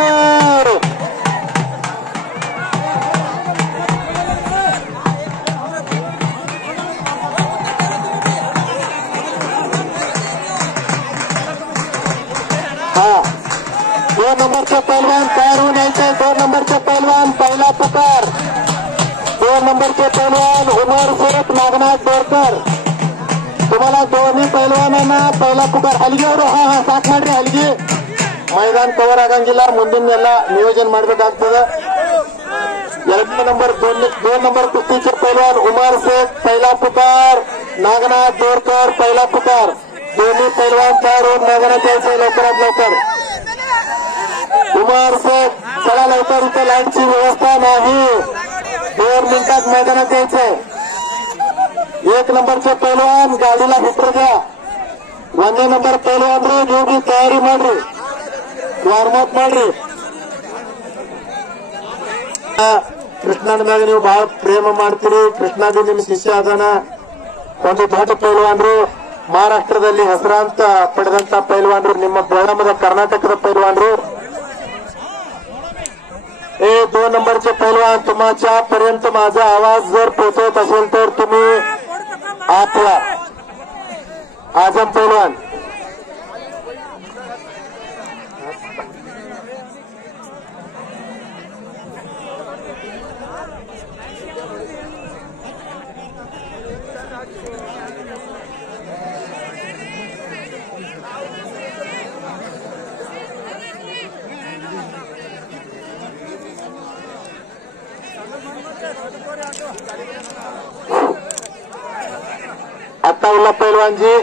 दो नंबर के पहलवान तैयार होने से 2 नंबर के पहलवान पहला पुकार 2 नंबर के पहलवान उमर सूरत नागनाथ बोरकर तुम्हाला दोन्ही पैलवानांना पहिला पुकार हलगी ಅವರು ಸಾಕ್ ಮಾಡ್ರಿ ಹಲಗಿ ಮೈದಾನ ಕವರ್ ಆಗಂಗಿಲ್ಲ ಮುಂದಿನ ನಿಯೋಜನೆ ಮಾಡಬೇಕಾಗ್ತದೆ 2 नंबर कुस्ती के पहलवान उमर शेख पहला पुकार नागनाथ बोरकर पहला पुकार दोन्ही पैलवान तयार होऊन मैदानात यायचे लवकरात लवकर उमर शेख चला लवकर इथे लाईनची व्यवस्था नाही 2 मिनिटात मैदानात यायचे 1 नंबरचे पैलवान गाडीला हिटर द्या 1ನೇ ನಂಬರ್ पैलवानರು ನೀವು ಬಿ ತಯಾರಿ ಮಾಡ್ರಿ ವಾರ್ಮಪ್ ಮಾಡ್ರಿ ಕೃಷ್ಣನ ಮ್ಯಾಗ ನೀವು ಬಹಳ ಪ್ರೇಮ ಮಾಡ್ತೀರಿ ಕೃಷ್ಣ ಬಿ ನಿಮ್ ಶಿಷ್ಯ ಅದಾನ ಒಂದು ದೊಡ್ಡ पैलवानರು महाराष्ट्रದಲ್ಲಿ ಹೆಸರಾಂತ ಪಡೆದಂತ पैलवानರು ನಿಮ್ಮ ಬೆಳಗಾಮದ कर्नाटकದ पैलवानರು हे 2 नंबरचे पैलवान तुमच्या पर्यंत माझा आवाज जर पोहोचत असेल तर तुम्ही आपला आजम पैलवान अत्ताउल्ला पहलवान जी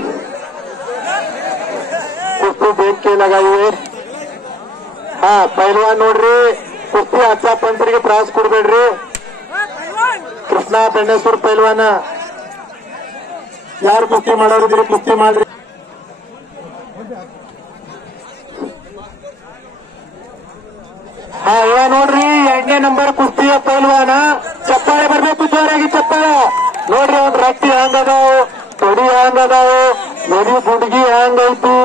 कुस्ती देख के लगाइए। हाँ पहलवान नोड्री कुस्ती अच्छा पंचರಿಗೆ ತ್ರಾಸ ಕೊಡಬೇಡ್ರಿ। ಕೃಷ್ಣ ಬೆಣ್ಣೆಸೂರು ಪಹಲ್ವಾನ ಯಾರು ಕುಸ್ತಿ ಮಾಡೋರಿದ್ರಿ ಕುಸ್ತಿ ಮಾಡ್ರಿ। ಹಾ ಇವ ನೋಡ್ರಿ 2ನೇ ನಂಬರ್ ಕುಸ್ತಿಯ ಪಹಲ್ವಾನ ಚಪ್ಪಾಳೆ ಬರ್ಬೇಕು ಜೋರಾಗಿ ಚಪ್ಪಾಳೆ ನೋಡ್ರಿ ಅವ್ನ ರಟ್ಟಿ ಹ್ಯಾಂಗದಾವು ತೊಡಿ ಹ್ಯಾಂಗದಾವು ನಡಿ ಗುಂಡ್ಗಿ ಹ್ಯಾಂಗೈತಿ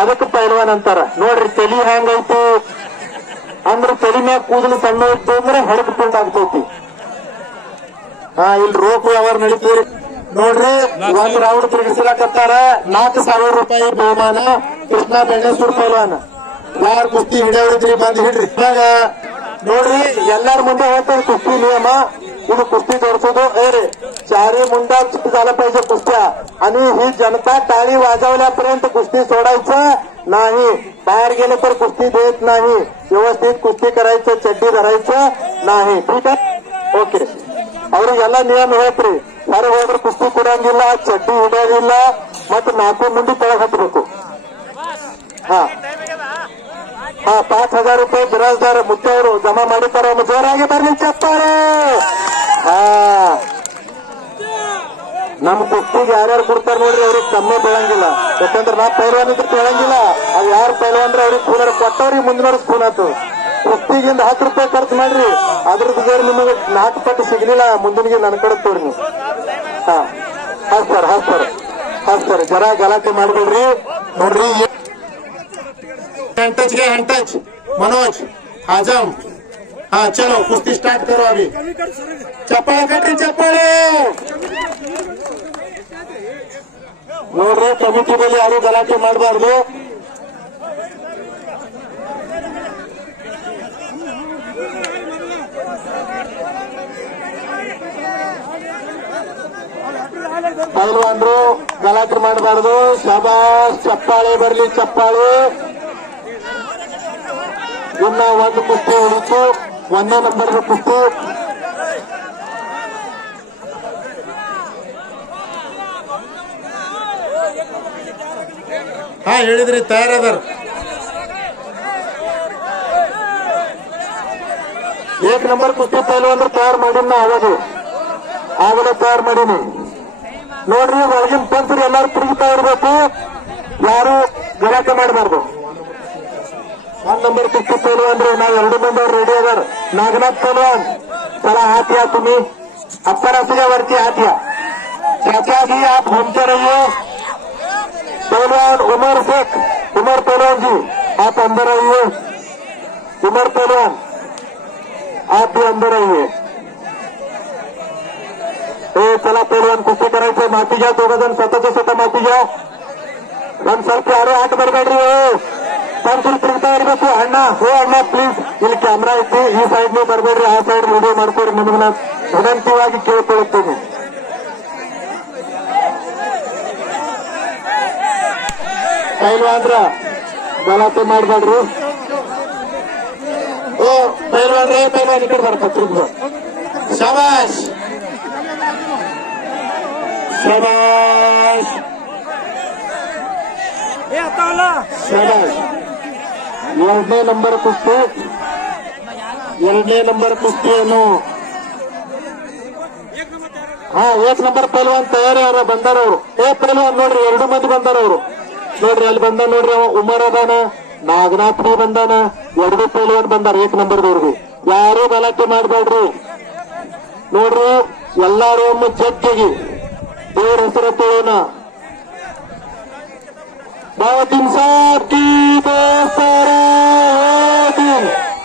ಅದಕ್ಕೆ ಪಹಲ್ವಾನ್ ಅಂತಾರ ನೋಡ್ರಿ ತಲಿ ಹ್ಯಾಂಗೈತಿ ಅಂದ್ರೆ ತಲಿ ಮ್ಯಾಗ ಕೂದಲು ಸಣ್ಣ ಇತ್ತು ಅಂದ್ರೆ ಹಡಕ್ ತುಂಡ ಆಗ್ತೈತಿ। ಹಾ ಇಲ್ಲಿ ರೋಕು ಯಾವಾಗ ನಡೀತೀರಿ ನೋಡ್ರಿ 1 ರೌಂಡ್ ತಿರುಗಿಸ್ಲಾಕತ್ತಾರ 4,000 ರೂಪಾಯಿ ಬಹುಮಾನ ಕೃಷ್ಣ ಬೆಣ್ಣೆಸೂರು ಪಹಲ್ವಾನ ಯಾರು ಕುಸ್ತಿ ಹಿಡಿಯೋರಿದ್ರಿ ಬಂದ್ ಹಿಡ್ರಿ। ಇವಾಗ ನೋಡ್ರಿ ಎಲ್ಲಾರ ಮುಂದೆ ಹೋಗ್ತಾರೆ कुस्ती नियम इथं कुस्ती तोडसोदो चारी मुंडा चुप झालं पाहिजे कुस्त्या आणि ही जनता टाळी वाजवल्यापर्यंत कुस्ती सोडायचं नाही। बाहेर गेले तर कुस्ती देत नाही। व्यवस्थित कुस्ती करायचं चड्डी धरायचं नाही ठीक आहे ओके। ಅವ್ರಿಗೆಲ್ಲ ನಿಯಮ ಹೇಳ್ತ್ರಿ ಹೊರ ಹೋದ್ರೆ ಕುಸ್ತಿ ಕೊಡಂಗಿಲ್ಲ ಚಡ್ಡಿ ಹಿಡಿಯೋದಿಲ್ಲ ಮತ್ತೆ 4 ಮಂದಿ ಕೆಳಗೆ ಹತ್ತಬೇಕು। ಹಾ ಹಾ 5,000 ರೂಪಾಯಿ ಬಿರಾಜ್ದಾರ್ ಮುತ್ತವರು ಜಮಾ ಮಾಡಿದ್ದಾರೆ ಜೋರಾಗಿ ಬರ್ಲಿ ಚಪ್ಪಾಳೆ। ಹಾ ನಮ್ ಕುಸ್ತಿಗೆ ಯಾರ್ಯಾರು ಕೊಡ್ತಾರ ನೋಡ್ರಿ ಅವ್ರಿಗೆ ಕಮ್ಮಿ ಬೀಳಂಗಿಲ್ಲ ಯಾಕಂದ್ರೆ ನಾ ಪೈಲ್ವಾನ್ ಇದ್ರೆ ಕೇಳಂಗಿಲ್ಲ ಅವ್ ಯಾರು ಪೈಲ್ವಾನ್ರೆ ಅವ್ರಿಗೆ ಕೂನರ್ ಕೊಟ್ಟವ್ರಿಗೆ ಮುಂದಿನವ್ರಿಗೆ ಸ್ಪೂನ್ ಆತು। ಕುಸ್ತಿಗಿಂದ 10 ರೂಪಾಯಿ ಖರ್ಚು ಮಾಡ್ರಿ ಅದ್ರದ್ದು ಬೇರೆ ನಿಮಗೆ 4 ಪಟ್ಟು ಸಿಗ್ಲಿಲ್ಲ ಮುಂದಿನಿಗೆ ನನ್ ಕಡೆ ತೋರಿ ನೀವು। ಹಾ ಹಾಸ್ತಾರ ಜರ ಗಲಾಟೆ ಮಾಡ್ಬೇಡ್ರಿ ನೋಡ್ರಿ। हैंड टच मनोज आजम हाँ चलो कुश्ती स्टार्ट करो अभी चप्पाಳೆ कट्री चप्पाಳೆ ನೋಡ್ರಿ ಕಮಿಟಿ ಮೇಲೆ ಯಾರು ಗಲಾಟೆ ಮಾಡಬಾರ್ದು। ಪಹಲ್ವಾನ್ರು ಗಲಾಟೆ ಮಾಡಬಾರ್ದು ಶಾಬಾಸ್ ಚಪ್ಪಾಳೆ ಬರ್ಲಿ ಚಪ್ಪಾಳೆ। ಇನ್ನ ಒಂದು ಕುಸ್ತಿ ಉಳಿತು 1ನೇ ನಂಬರ್ ಕುಸ್ತಿ ಹಾ ಹೇಳಿದ್ರಿ ತಯಾರದಾರ 1 ನಂಬರ್ ಕುಸ್ತಿ ಪಹಲ್ವಾನ್ರು ತಯಾರು ಮಾಡಿನ ಆಗಲೇ ತಯಾರು ಮಾಡೀನಿ ನೋಡ್ರಿ ಒಳಗಿನ ಪಂಚರು ಎಲ್ಲಾರು ತಿರುಗ್ತಾ ಇರ್ಬೇಕು ಯಾರು ಗಲಾಟೆ ಮಾಡಬಾರ್ದು। 1 नंबर कुस्ती पहलवान रे ना 2 नंबर रेडी अगर नागनाथ पहलवान चला हाथ या तुम्ही 70 वरती हाथ या चाचा जी आप घूमते रहिए। पहलवान उमर शेख उमर पहलवान जी आप अंदर आइए। उमर पहलवान आप भी अंदर आइए। चला पहलवान कुस्ती करायचं माती घ्या 2 जण स्वतः माती घ्या ಒಂದ್ ಸ್ವಲ್ಪ ಯಾರು ಆಟ ಬರಬೇಡ್ರಿ ಪಂಚರು ತಿರುಗ್ತಾ ಇರ್ಬೇಕು ಅಣ್ಣ ಅಣ್ಣ ಪ್ಲೀಸ್ ಇಲ್ಲಿ ಕ್ಯಾಮ್ರಾ ಐತಿ ಈ ಸೈಡ್ ನೀವು ಬರಬೇಡ್ರಿ ಆ ಸೈಡ್ ವಿಡಿಯೋ ಮಾಡ್ಕೋರಿ ನಿಮ್ಗೆ ವಿನಂತಿಯಾಗಿ ಕೇಳ್ಕೊಳ್ಳುತ್ತೇನೆ। ಪಹಲ್ವಾನ್ರ ಗಲಾಟೆ ಮಾಡಬೇಡ್ರಿ ಪಹಲ್ವಾನ್ರೇ ಪಹಲ್ವಾನ್ ಈ ಕಡೆ ಬರ್ತಾರೆ ತಿರುಗ್ಬ ಶಾಬಾಷ್ ಶಾಬಾಷ್ शाबाश 2ನೇ ನಂಬರ್ ಕುಸ್ತಿ 2ನೇ ನಂಬರ್ ಕುಸ್ತಿಯನ್ನು ಹಾ 1 ನಂಬರ್ ಪಹಲ್ವಾನ್ ತಯಾರಿ ಯಾರ ಬಂದಾರವ್ರು ಪಹಲ್ವಾನ್ ನೋಡ್ರಿ 2 ಮಂದಿ ಬಂದಾರವ್ರು ನೋಡ್ರಿ ಅಲ್ಲಿ ಬಂದ ನೋಡ್ರಿ ಉಮರ್ ಅದಾನ ನಾಗನಾಥ್ ಬಿ ಬಂದಾನ 2 ಪಹಲ್ವಾನ್ ಬಂದಾರ 1 ನಂಬರ್ದವ್ರಿಗೆ ಯಾರು ಗಲಾಟೆ ಮಾಡಬೇಡ್ರಿ ನೋಡ್ರಿ ಎಲ್ಲಾರು ಒಮ್ಮೆ ಜಗ್ಗಿಗೆ ದೇವ್ರ ಹೆಸರು ತೋಣ बाबातीन साहब की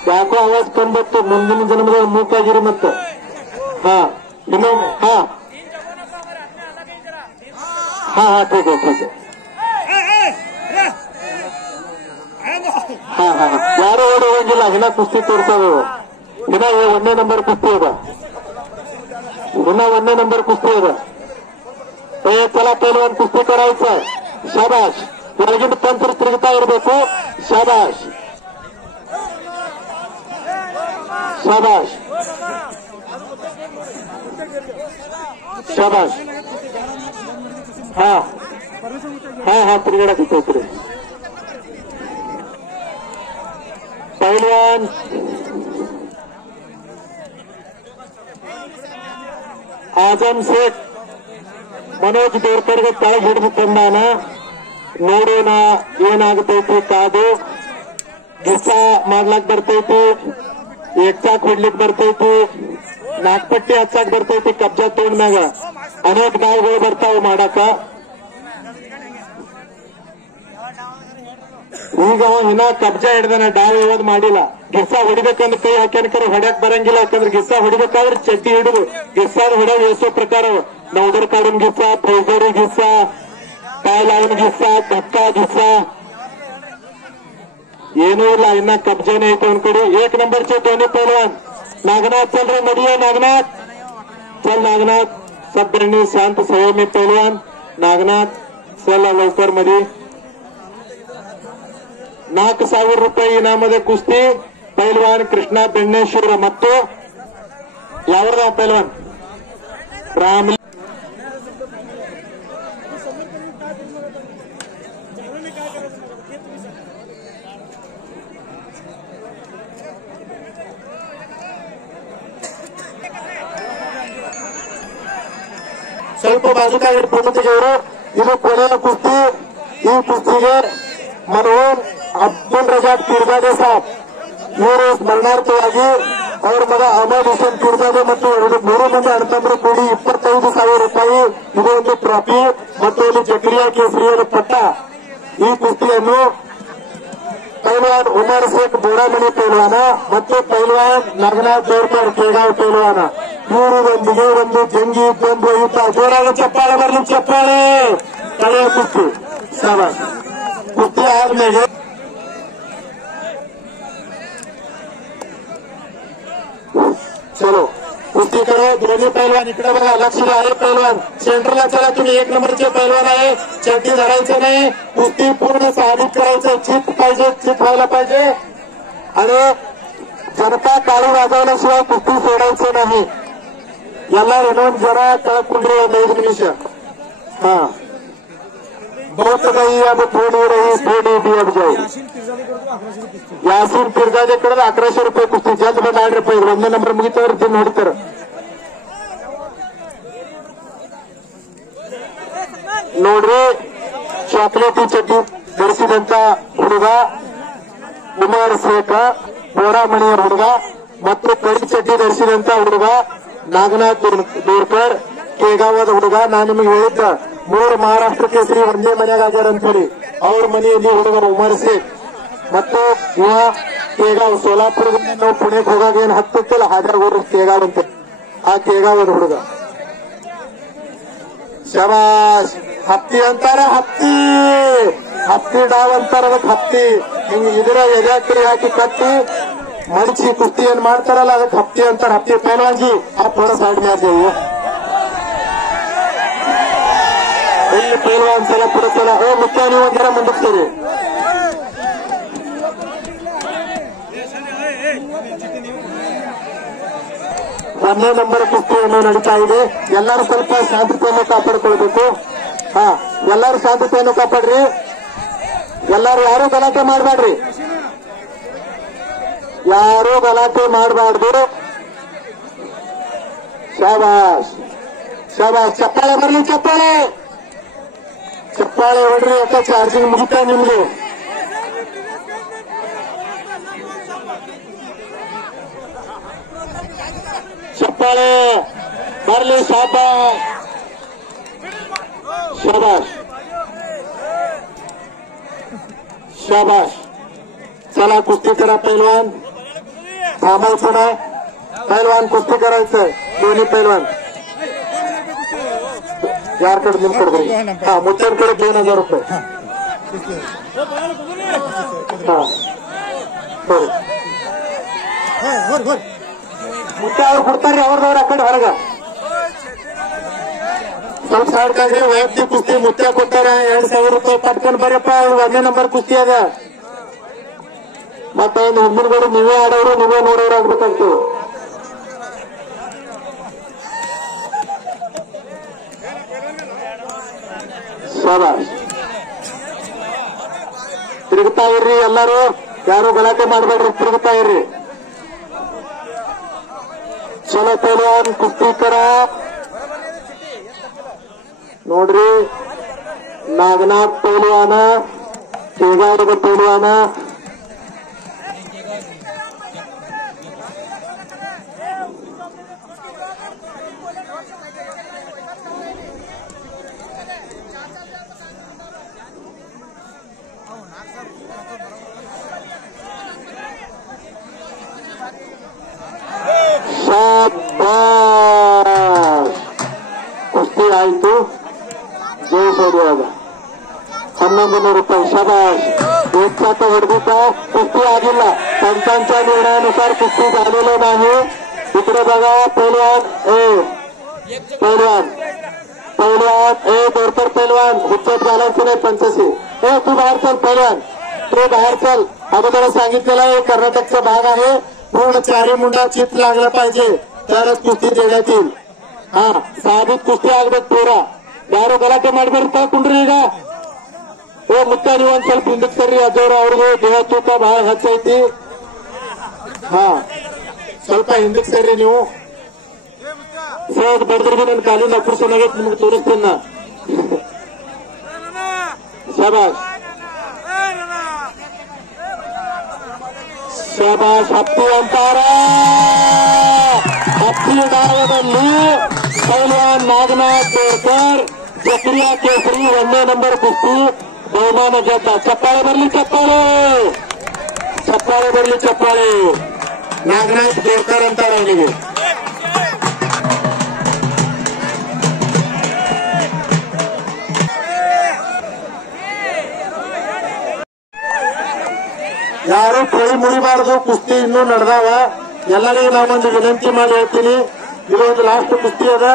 ಯಾಕೋ ಆವಾಜ್ ಕಂಬತ್ತು ಮುಂದಿನ ಜನ್ಮದ ಮೂಕಾಗಿರಿ ಮತ್ತ ಹಾ ಇನ್ನೊಮ್ಮೆ ಹಾ ಹಾ ಹಾ ठीक है ಹಾ ಹಾ ಯಾರು ಓಡಿ ಹೋಗಿಲ್ಲ ಇನ್ನ ಕುಸ್ತಿ ತೋರಿಸೋದು ಇನ್ನ 1ನೇ ನಂಬರ್ ಕುಸ್ತಿ ಅದ ಇನ್ನ 1ನೇ ನಂಬರ್ ಕುಸ್ತಿ ಅದ चला पहलवान कुस्ती करायचं शाबाश ಹೊರಗಿನ ಪಂಚರು ತಿರುಗ್ತಾ ಇರಬೇಕು ಶಾಬಾಷ್ ಶಾಬಾಷ್ ಶಾಬಾಷ್. ಹಾ ಹಾ ಹಾ ತಿರುಗಾಡಕೈತ್ರಿ. ಪೈಲ್ವಾನ್ ಆಜಮ್ ಶೇಖ್ ಮನೋಜ್ ದೇವ್ಕರ್ಗೆ ಕೆಳಗೆ ಹಿಡಿದು ತಂದಾನ. ನೋಡೋಣ ಏನಾಗತೈತಿ. ಕಾದು ಗಿಸ ಮಾಡ್ಲಾಕ್ ಬರ್ತೈತಿ, ಎಕ್ಸಾಕ್ ಹೊಡ್ಲಿಕ್ ಬರ್ತೈತಿ, ನಾಲ್ಕಪಟ್ಟಿ ಹಚ್ಚಾಕ್ ಬರ್ತೈತಿ. ಕಬ್ಜಾ ತಗೊಂಡ್ಮ್ಯಾಗ ಅನೇಕ ಗಾಯಗಳು ಬರ್ತಾವ ಮಾಡಾಕ. ಈಗ ಇನ್ನ ಕಬ್ಜಾ ಹಿಡ್ದಾನ, ಡಾವ್ ಯಾವ್ದು ಮಾಡಿಲ್ಲ. ಗಿಸ್ಸ ಹೊಡಿಬೇಕಂದ್ರೆ ಕೈ ಹಾಕ್ಯಾನಕರ ಹೊಡ್ಯಾಕ್ ಬರಂಗಿಲ್ಲ. ಯಾಕಂದ್ರೆ ಗಿಸ್ಸ ಹೊಡಿಬೇಕಾದ್ರೆ ಚಡ್ಡಿ ಹಿಡಿದು ಗಿಸ್ಸಾದ ಹೊಡ್ಯಾಗ ಎಸೋ ಪ್ರಕಾರ ನೌದರ್ ಕಾಡಿನ ಗಿಸ್ಸ, ಫೌಜರಿ ಗಿಸ್ಸ, ಕಾಯ್ಲಾವನ್ ಗಿಸ್ಸ, ಧಕ್ಕಾ ಗಿಸ್ಸ ಏನೂ ಇಲ್ಲ. ಇನ್ನ ಕಬ್ಜಾನೇ ಐತೆ ಒಂದ್ ಕಡೆ. ಏಕ್ ನಂಬರ್ ಚೆ ಧೋನಿ ಪಹಲ್ವಾನ್ नागनाथ चल रहे मरिए. नागनाथ चल, नागनाथ सब बरणी शांत संयमी पहलवान. नागनाथ चल लवकर मरी. 4,000 ರೂಪಾಯಿ ಇನಾಮದ ಕುಸ್ತಿ. ಪೈಲ್ವಾನ್ ಕೃಷ್ಣ ಬೆಣ್ಣೇಶ್ವರ ಮತ್ತು ಯಾವ್ದ ಪೈಲ್ವಾನ್ ರಾಮ್. ಸ್ವಲ್ಪ ಬಾಜುಕಾಗಿ ಪ್ರಮುಖರು. ಇದು ಕೊನೆಯ ಕುಸ್ತಿ. ಈ ಕುಸ್ತಿಗೆ ಮನೋಹರ್ ಅಬ್ದುಲ್ ರಜಾಕ್ ಪಿರ್ಜಾದೆ ಸಾಬ್ ಇವರು ಸ್ಮರಣಾರ್ಥವಾಗಿ ಅವರ ಮಗ ಅಹಮದ್ ಹುಸೇನ್ ಪಿರ್ಜಾದೆ ಮತ್ತು 3 ಮಂದಿ ಅಣ್ಣತಮ್ಮರು ಕೂಡಿ 25,000 ರೂಪಾಯಿ ಇದು ಒಂದು ಟ್ರಾಫಿ ಮತ್ತು ಒಂದು ಜಕ್ರಿಯಾ ಕೇಸರಿಯ ಪಟ್ಟ. ಈ ಕುಸ್ತಿಯನ್ನು ಪೈಲ್ವಾನ್ ಉಮರ್ ಶೇಖ್ ಬೋರಾಮಣಿ ಪೈಲ್ವಾನ ಮತ್ತು ಪೈಲ್ವಾನ್ ನಾಗನಾಥ್ ದೇವ್ಕರ್ ಕೇಗಾವ್ ಪೈಲ್ವಾನ ಇವರೊಂದಿಗೆ ಒಂದು ಜಂಗಿ ದ್ವಂದ್ವ ಯುದ್ಧ. ಜೋರಾದ ಚಪ್ಪಾಳೆ ಬರಲಿ, ಚಪ್ಪಾಳೆ. ಕಳೆಯ ಕುಸ್ತಿ ಶಾಬಾಷ್. ಕುಸ್ತಿ ಆದ್ಮೇಲೆ चलो कुस्ती करो. दोन्ही पैलवान इकडे बघा, लक्ष आहे. पैलवान सेंटरला चला. तुम्ही 1 नंबरचे पैलवान आहे. चड्डी धरायचं नाही. कुस्ती पूर्ण साधित करायचं. चित पाहिजे, चित व्हायला पाहिजे आणि जनता टाळी वाजवल्याशिवाय कुस्ती सोडायचं नाही. ಎಲ್ಲ ಇನ್ನೊಂದು ಜನ ಕಳ್ಕೊಂಡ್ರಿ. ಒಂದು 5 ನಿಮಿಷ. ಹಾ बहुत गई अब थोड़ी रही, थोड़ी भी अब जाए. यासीन ಪಿರ್ಜಾದೆ ಕಡೆ 1100 ರೂಪಾಯಿ ಕುಸ್ತಿ. ಜಲ್ದ್ ಬಂದ್ ಆಡ್ರಿ. 1ನೇ ನಂಬರ್ ಮುಗಿತವ್ರು ದಿನ ಹೊಡಿತಾರ. ನೋಡ್ರಿ, ಚಾಕ್ಲೇಟಿ ಚಡ್ಡಿ ಧರಿಸಿದಂತ ಹುಡುಗ ಉಮರ್ ಶೇಖ್ ಬೋರಾಮಣಿಯರ್ ಹುಡುಗ ಮತ್ತು ಕಡಿ ಚಡ್ಡಿ ಧರಿಸಿದಂತ ಹುಡುಗ ನಾಗನಾಥ್ ದೇವ್ಕರ್ ಕೇಗಾವದ ಹುಡುಗ. ನಾನು ನಿಮಗೆ ಹೇಳಿದ್ದ 3 ಮಹಾರಾಷ್ಟ್ರ ಕೇಸರಿ ಒಂದೇ ಮನೆಯಾಗ ಆಗ್ಯಾರ ಅಂತ ಹೇಳಿ. ಅವ್ರ ಮನೆಯಲ್ಲಿ ಹುಡುಗರು ಉಮರ್ ಶೇಖ್ ಮತ್ತು ಇವ ಕೇಗಾವ್. ಸೋಲಾಪುರದಿಂದ ನಾವು ಪುಣೆಗೆ ಹೋಗಾಗ ಏನ್ ಹತ್ತಿಲ್ಲ ಹಾಜಾರ್ ಕೇಗಾವ್ ಅಂತ, ಆ ಕೇಗಾವದ ಹುಡುಗ. ಶಬಾಷ್. ಹತ್ತಿ ಅಂತಾರ, ಹತ್ತಿ ಹತ್ತಿ ಡಾವ್ ಅಂತಾರ. ಅದಕ್ಕೆ ಹತ್ತಿ ಹಿಂಗ್ ಇದರ ಎದೆ ಹಾಕಿ ಕಟ್ಟಿ ಮಡಚಿ ಕುಸ್ತಿ ಏನ್ ಮಾಡ್ತಾರಲ್ಲ ಅದಕ್ಕೆ ಹತ್ತಿ ಅಂತಾರ. ಹತ್ತಿ ಪೈಲ್ವಾನ್ಜಿ आप थोड़ा साइड में आ जाइए. ಇಲ್ಲಿ ಪೈಲ್ವಾನ್ ಸಲ ಪುರಸಲ ಮುಖ್ಯ ನೀವು ಒಂದರ ಮುಂದಕ್ಕೆ ಸರಿ. ಒಂದನೇ ನಂಬರ್ ಕುಸ್ತಿಯನ್ನು ನಡೀತಾ ಇದೆ. ಎಲ್ಲರೂ ಸ್ವಲ್ಪ ಶಾಂತತೆಯನ್ನು ಕಾಪಾಡಿಕೊಳ್ಬೇಕು. ಹಾ, ಎಲ್ಲರೂ ಶಾಂತತೆಯನ್ನು ಕಾಪಾಡ್ರಿ. ಎಲ್ಲರೂ ಯಾರು ಗಲಾಟೆ ಮಾಡಬೇಡ್ರಿ, ಯಾರು ಗಲಾಟೆ ಮಾಡಬಾರ್ದು. ಶಾಬಾಷ್ ಶಾಬಾಷ್. ಚಪ್ಪಾಳೆ ಬರಲಿ, ಚಪ್ಪಾಳೆ ಚಪ್ಪಾಳೆ ಹೊಡ್ರಿ. ಯಾಕೆ ಚಾರ್ಜಿಂಗ್ ಮುಗಿತಾ ನಿಮ್ಗೆ. ಚಪ್ಪಾಳೆ ಬರಲಿ. ಶಾಬಾಷ್ शाबाश शाबाश. चला कुस्ती करा पैलवान. थांबायचं नाही. पैलवान कुस्ती करायचंय. दोन्ही पैलवान यारकडे निमकडे. हा, मुच्चनकडे 2,000 रुपये. हा ಸರಿ. ಮುಚ್ಚ ಅವ್ರು ಕೊಡ್ತಾರ್ರಿ. ಅವ್ರದವ್ರು ಆ ಕಡೆ ಹೊರಗ ಸ್ವಲ್ಪ ಸಾಡ್ಕಾಗ್ರಿ. ವೈಯಕ್ತಿಕ ಕುಸ್ತಿ ಮುಚ್ಚ ಕೊಟ್ಟಾರ 2,000 ರೂಪಾಯಿ. ಪಟ್ಕೊಂಡ್ ಬರ್ಯಪ್ಪ. 1ನೇ ನಂಬರ್ ಕುಸ್ತಿ ಅದ. ಮತ್ತೆ ಒಂದು ಹುಡುಗರು ನೀವೇ ಆಡೋರು, ನೀವೇ ನೋಡೋರು ಆಗ್ಬೇಕಾಗ್ತದೆ. ಶಾಬಾಷ್. ತಿರುಗುತ್ತಾ ಇರ್ರಿ ಎಲ್ಲರೂ, ಯಾರು ಗಲಾಟೆ ಮಾಡಬೇಡ್ರಿ, ತಿರುಗುತ್ತಾ ಇರ್ರಿ. ಚಲೋ ಪೈಲ್ವಾನ್ ಕುಸ್ತಿಕರ ನೋಡ್ರಿ, ನಾಗನಾಥ್ ಪೈಲ್ವಾನ, ತೇಗಾಡದ ಪೈಲ್ವಾನ, ಕುಸ್ತಿ ಆಯ್ತು. ಜಯಸೂರ್ಯವಾಗ 1100 ರೂಪಾಯಿ. ಶಬಾಷ್. एक ಹೊಡೆದಿದ್ದ, कुस्ती ಆಗಿಲ್ಲ. पंचांच्या निर्णयानुसार कुस्ती झालेलं नाही. इकडे बघा पैलवान पैलवान दोरकर पैलवान हुज्जत घालायचं नाही. पंचाशी तू बाहेर चल पैलवान, तू बाहेर चल. अगोदर सांगितलेलं आहे कर्नाटकचा भाग आहे. पूर्ण चारी मुंडा चित लागला पाहिजे तरच कुस्ती देण्यात येईल. ಹಾ, ಸಾಬೀತ್ ಕುಸ್ತಿ ಆಗ್ಬೇಕು ಪೂರ. ಯಾರು ಗಲಾಟೆ ಮಾಡಬಾರ್ದು ಕುಂಡ್ರಿ. ಈಗ ಮುತ್ತ ನೀವು ಒಂದ್ ಸ್ವಲ್ಪ ಹಿಂದಕ್ಕೆ ಸರ್ರಿ. ಅಜೋರು ಅವ್ರಿಗೆ ದೇಹ ತೂಕ ಬಹಳ ಹೆಚ್ಚೈತಿ. ಹಾ, ಸ್ವಲ್ಪ ಹಿಂದಕ್ಕೆ ಸರ್ರಿ ನೀವು. ಸರ್ ಬಡದ್ರಿ ನನ್ನ ಕಾಲಿಂದ ಅಪರ್ಸನ್ ಆಗೈತಿ, ನಿಮ್ಗೆ ತೋರಿಸ್ತೀನಿ ನಾ. ಶಾಬಾಷ್ ಶಾಬಾಷ್. ಹತ್ತಿ ಅಂತಾರ. ಹತ್ತಿ ಭಾಗದಲ್ಲಿ ಪೈಲ್ವಾನ್ ನಾಗನಾಥ್ ಬೋರ್ಕರ್ ಜಕ್ರಿಯಾ ಕೇಸರಿ 1ನೇ ನಂಬರ್ ಕುಸ್ತಿ ಬಹುಮಾನ ಗೆದ್ದ. ಚಪ್ಪಾಳೆ ಬರಲಿ, ಚಪ್ಪಾಳೆ ಬರಲಿ, ಚಪ್ಪಾಳೆ. ನಾಗನಾಥ್ ಬೋರ್ಕರ್ ಅಂತಾರೆ ಅವನಿಗೆ. ಯಾರು ಕೈ ಮುರಿಬಾರದು. ಕುಸ್ತಿ ಇನ್ನೂ ನಡೆದಾವ. ಎಲ್ಲರಿಗೂ ನಾವೊಂದು ವಿನಂತಿ ಮಾಡಿ ಹೇಳ್ತೀನಿ, ಇದೊಂದು ಲಾಸ್ಟ್ ಕುಸ್ತಿ ಅದ.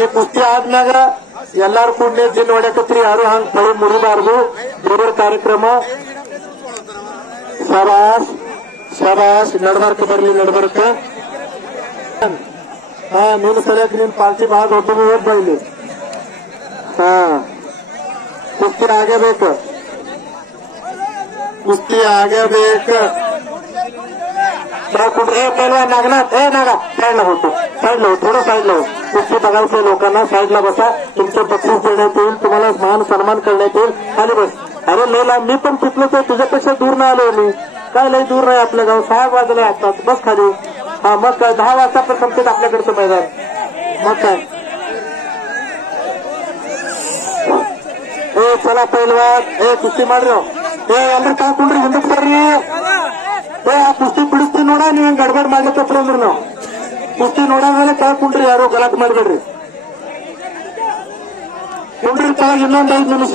ಈ ಕುಸ್ತಿ ಆದ್ಮ್ಯಾಗ ಎಲ್ಲಾರು ಕೂಡ ಜಿನ್ ಹೊಡ್ಯಾಕತ್ರಿ. ಯಾರು ಹಂಗ ಕೈ ಮುರಿಬಾರದು. ದೇವರ ಕಾರ್ಯಕ್ರಮ. ಶಬಾಷ್ ಶಬಾಷ್. ನಡ್ಬರ್ಕ ಬರ್ಲಿ, ನಡ್ಬರ್ಕ. ಹಾ, ನೀನು ಸರಿಯಾಗಿ ನಿನ್ ಪಾರ್ಟಿ ಬಹಳ ದೊಡ್ಡದು ಹೋದ್ ಇಲ್ಲಿ. ಹಾ, ಕುಸ್ತಿ ಆಗಬೇಕು, ಕುಸ್ತಿ ಆಗಬೇಕು. पहिलवान नागनाथ नागा साईडला होतो, साईडला हो, थोडं साईडला हो. कुस्ती बघायचं लोकांना. साईडला बसा. तुमचं बक्षीस देण्यात येईल, तुम्हाला मान सन्मान करण्यात येईल. खाली बस. अरे लयला मी पण चुकलोच आहे, तुझ्यापेक्षा दूर नाही आलो मी. काय लय दूर नाही आपलं गाव. 6 वाजले आता. बस खाली. हा, मग काय 10 वाजता पण संपतेत आपल्याकडचं मैदान. मग काय. चला पैलवान, कुस्ती ಮಾಡ್ರಿ. ಎಲ್ಲರೂ ಕಾಕೊಂಡ್ರಿ, ಹಿಂದಕ್ಕೆ ಬರ್ರಿ. ಆ ಕುಸ್ತಿ ಬಿಡಿಸ್ತೀವಿ ನೋಡ. ನೀವು ಗಡ್ಬಡ್ ಮಾಡ್ಲಿಕ್ಕೆ ಅಂದ್ರೆ ನಾವು ಕುಸ್ತಿ ನೋಡಾದ್ಮೇಲೆ ಕಾಕೊಂಡ್ರಿ. ಯಾರು ಗಲಾಟೆ ಮಾಡಬೇಡ್ರಿ. ಕುಂಡ್ರಿ ತಾಗಿ ಇನ್ನೊಂದು 5 ನಿಮಿಷ.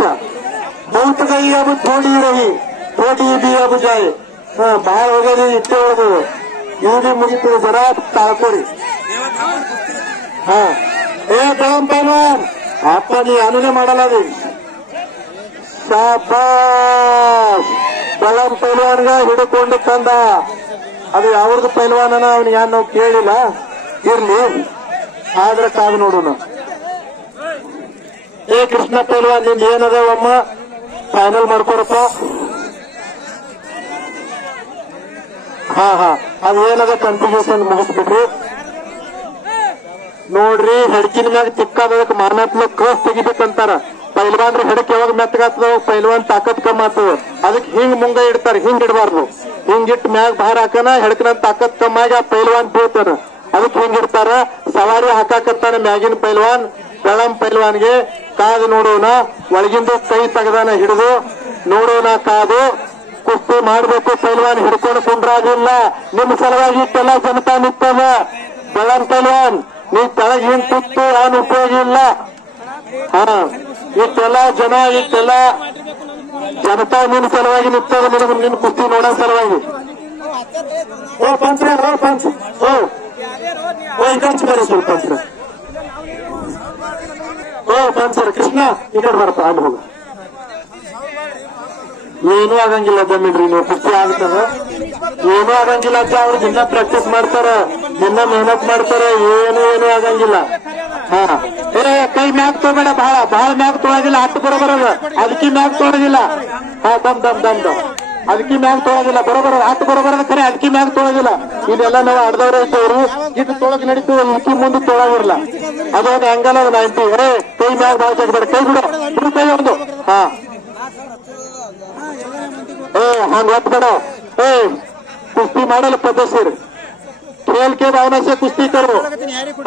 बहुत गई अब थोड़ी रही, थोड़ी भी अब जाए. ಹಾ, ಬಾಳ ಹೋಗೋದು ಇಟ್ಟೆ ಹೋಗೋದು. ಇವ್ರಿ ಮುಗಿತು. ಜರ ತಾಳ್ಕೊಡಿ. ಹಾ, ಬೆಳಂ ಪೈಲ್ವಾನ್ ಅಪ್ಪ, ನೀ ಅನುನೆ ಮಾಡಲ್ಲ ಅದು. ಶಾಬಾಷ್. ಬೆಳಂ ಪೈಲ್ವಾನ್ಗ ಹಿಡ್ಕೊಂಡು ತಂದ. ಅದು ಯಾವ್ದು ಪೈಲ್ವಾನನ ಅವನಿಗೆ ಯಾರು ನಾವು ಕೇಳಿಲ್ಲ. ಇರ್ಲಿ, ಆದ್ರೆ ಕಾದು ನೋಡೋಣ. ಕೃಷ್ಣ ಪೈಲ್ವಾನ್, ನಿಂದ ಏನದವಮ್ಮ? ಫೈನಲ್ ಮಾಡ್ಕೊರಪ್ಪ. ಹಾ, ಅದೇನದ ಕನ್ಫ್ಯೂಷನ್ ಮುಗಿಸ್ಬಿಟ್ರಿ. ನೋಡ್ರಿ, ಹೆಡ್ಕಿನ ಮ್ಯಾಗ ತಿಕ್ಕಾದಕ್ಕೆ ಮಾನಾತ್ಮಕ ಕ್ರೋಸ್ ತೆಗಿಬೇಕಂತಾರ. ಪೈಲ್ವಾನ್ರ ಹೆಡಕ್ ಯಾವಾಗ ಮೆತ್ತಗಾಗ್ತದ ಪೈಲ್ವಾನ್ ತಾಕತ್ ಕಮ್ಮಿ ಆಗ್ತದ. ಅದಕ್ಕೆ ಹಿಂಗ್ ಮುಂಗ ಇಡ್ತಾರ. ಹಿಂಗ್ ಇಡಬಾರ್ದು. ಹಿಂಗಿಟ್ಟು ಮ್ಯಾಗ ಭಾರ ಹಾಕನ ಹೆಡಕ್ನ ತಾಕತ್ ಕಮ್ಮಿ ಆಗಿ ಆ ಪೈಲ್ವಾನ್ ಬೀಳ್ತಾನ. ಅದಕ್ಕೆ ಹಿಂಗ್ ಇಡ್ತಾರ. ಸವಾರಿ ಹಾಕಾಕತ್ತಾನ ಮ್ಯಾಗಿನ ಪೈಲ್ವಾನ್. ಬೆಳಂ ಪೈಲ್ವಾನ್ಗೆ ಕಾದು ನೋಡೋಣ. ಒಳಗಿಂದ ಕೈ ತೆಗದಾನ ಹಿಡಿದು ನೋಡೋಣ. ಕಾದು ಕುಸ್ತಿ ಮಾಡ್ಬೇಕು. ಪೈಲ್ವಾನ್ ಹಿಡ್ಕೊಂಡು ಕುಂಡ್ರಾಗಿಲ್ಲ. ನಿಮ್ಮ ಸಲುವಾಗಿ ಇಷ್ಟೆಲ್ಲ ಜನತಾ ನಿಂತದ. ಬೆಳಂ ಪೈಲ್ವಾನ್, ನೀ ತೆಳಗ್ ಹಿಂಗ್ ಕೂತು ಏನು ಉಪಯೋಗ ಇಲ್ಲ. ಹಾ, ಇಷ್ಟೆಲ್ಲ ಜನ, ಇಷ್ಟೆಲ್ಲ ಜನತಾ ನಿನ್ನ ಸಲುವಾಗಿ ನಿಂತದ. ನಿನ್ನ ಕುಸ್ತಿ ನೋಡೋ ಸಲುವಾಗಿ. ಪಂಚ್ರ ಪಂಚ್ ಕಂಚ್ ಬರೀ ಸ್ವಲ್ಪ ಪಂಚ್ರ. ಪಂಚರ್ ಕೃಷ್ಣ ಈ ಕಡೆ ಬರ್ತಾ ಅಲ್ಲಿ ಹೋಗ. ಏನೂ ಆಗಂಗಿಲ್ಲ ಜಮೀನ್ರಿ. ನೀವು ಕುಸ್ತಿ ಆಗ್ತದ. ಏನೂ ಆಗಂಗಿಲ್ಲ. ಅವ್ರು ದಿನ ಪ್ರಾಕ್ಟೀಸ್ ಮಾಡ್ತಾರ, ದಿನ ಮೆಹನತ್ ಮಾಡ್ತಾರ. ಏನೂ ಆಗಂಗಿಲ್ಲ. ಹಾ ಕೈ ಮ್ಯಾಗ್ ತೊಗೊಬೇಡ, ಬಹಳ ಬಹಳ ಮ್ಯಾಗ್ ತೊಳೋದಿಲ್ಲ, ಅಟ್ಟು ಬರೋಬರ ಅದಕ್ಕೆ ಮ್ಯಾಗ್ ತೊಳೋದಿಲ್ಲ. ಹಾ ದಮ್ ದಮ್ ದಮ್ ದಮ್ ಅದಕ್ಕೆ ಮ್ಯಾಗ್ ತೊಳೋದಿಲ್ಲ, ಬರೋಬರ ಅಟ್ಟು ಬರೋಬರದ ಖರೆ ಅದಕ್ಕೆ ಮ್ಯಾಗ್ ತೊಳೋದಿಲ್ಲ. ಇಲ್ಲೆಲ್ಲ ನಾವು ಅಡ್ದವ್ರೆ ಇದ್ದವ್ರು ಇದು ತೊಳಕ್ ನಡೀತು, ಇದಕ್ಕೆ ಮುಂದೆ ತೊಳಗಿರಲ್ಲ. ಅದೊಂದು ಹಂಗಲ್ಲ 90. ಕೈ ಮ್ಯಾಗ್ ಭಾಳ ತೆಗ್ಬೇಡ, ಕೈ ಬಿಡು ಕೈ ಒಂದು. ಹಾ ಹಂಗ ಹೊತ್ಬೇಡ. ಕುಸ್ತಿ ಮಾಡಲ್ಲ ಪದ್ಧತಿ खेल के भावना से कुस्ती करो.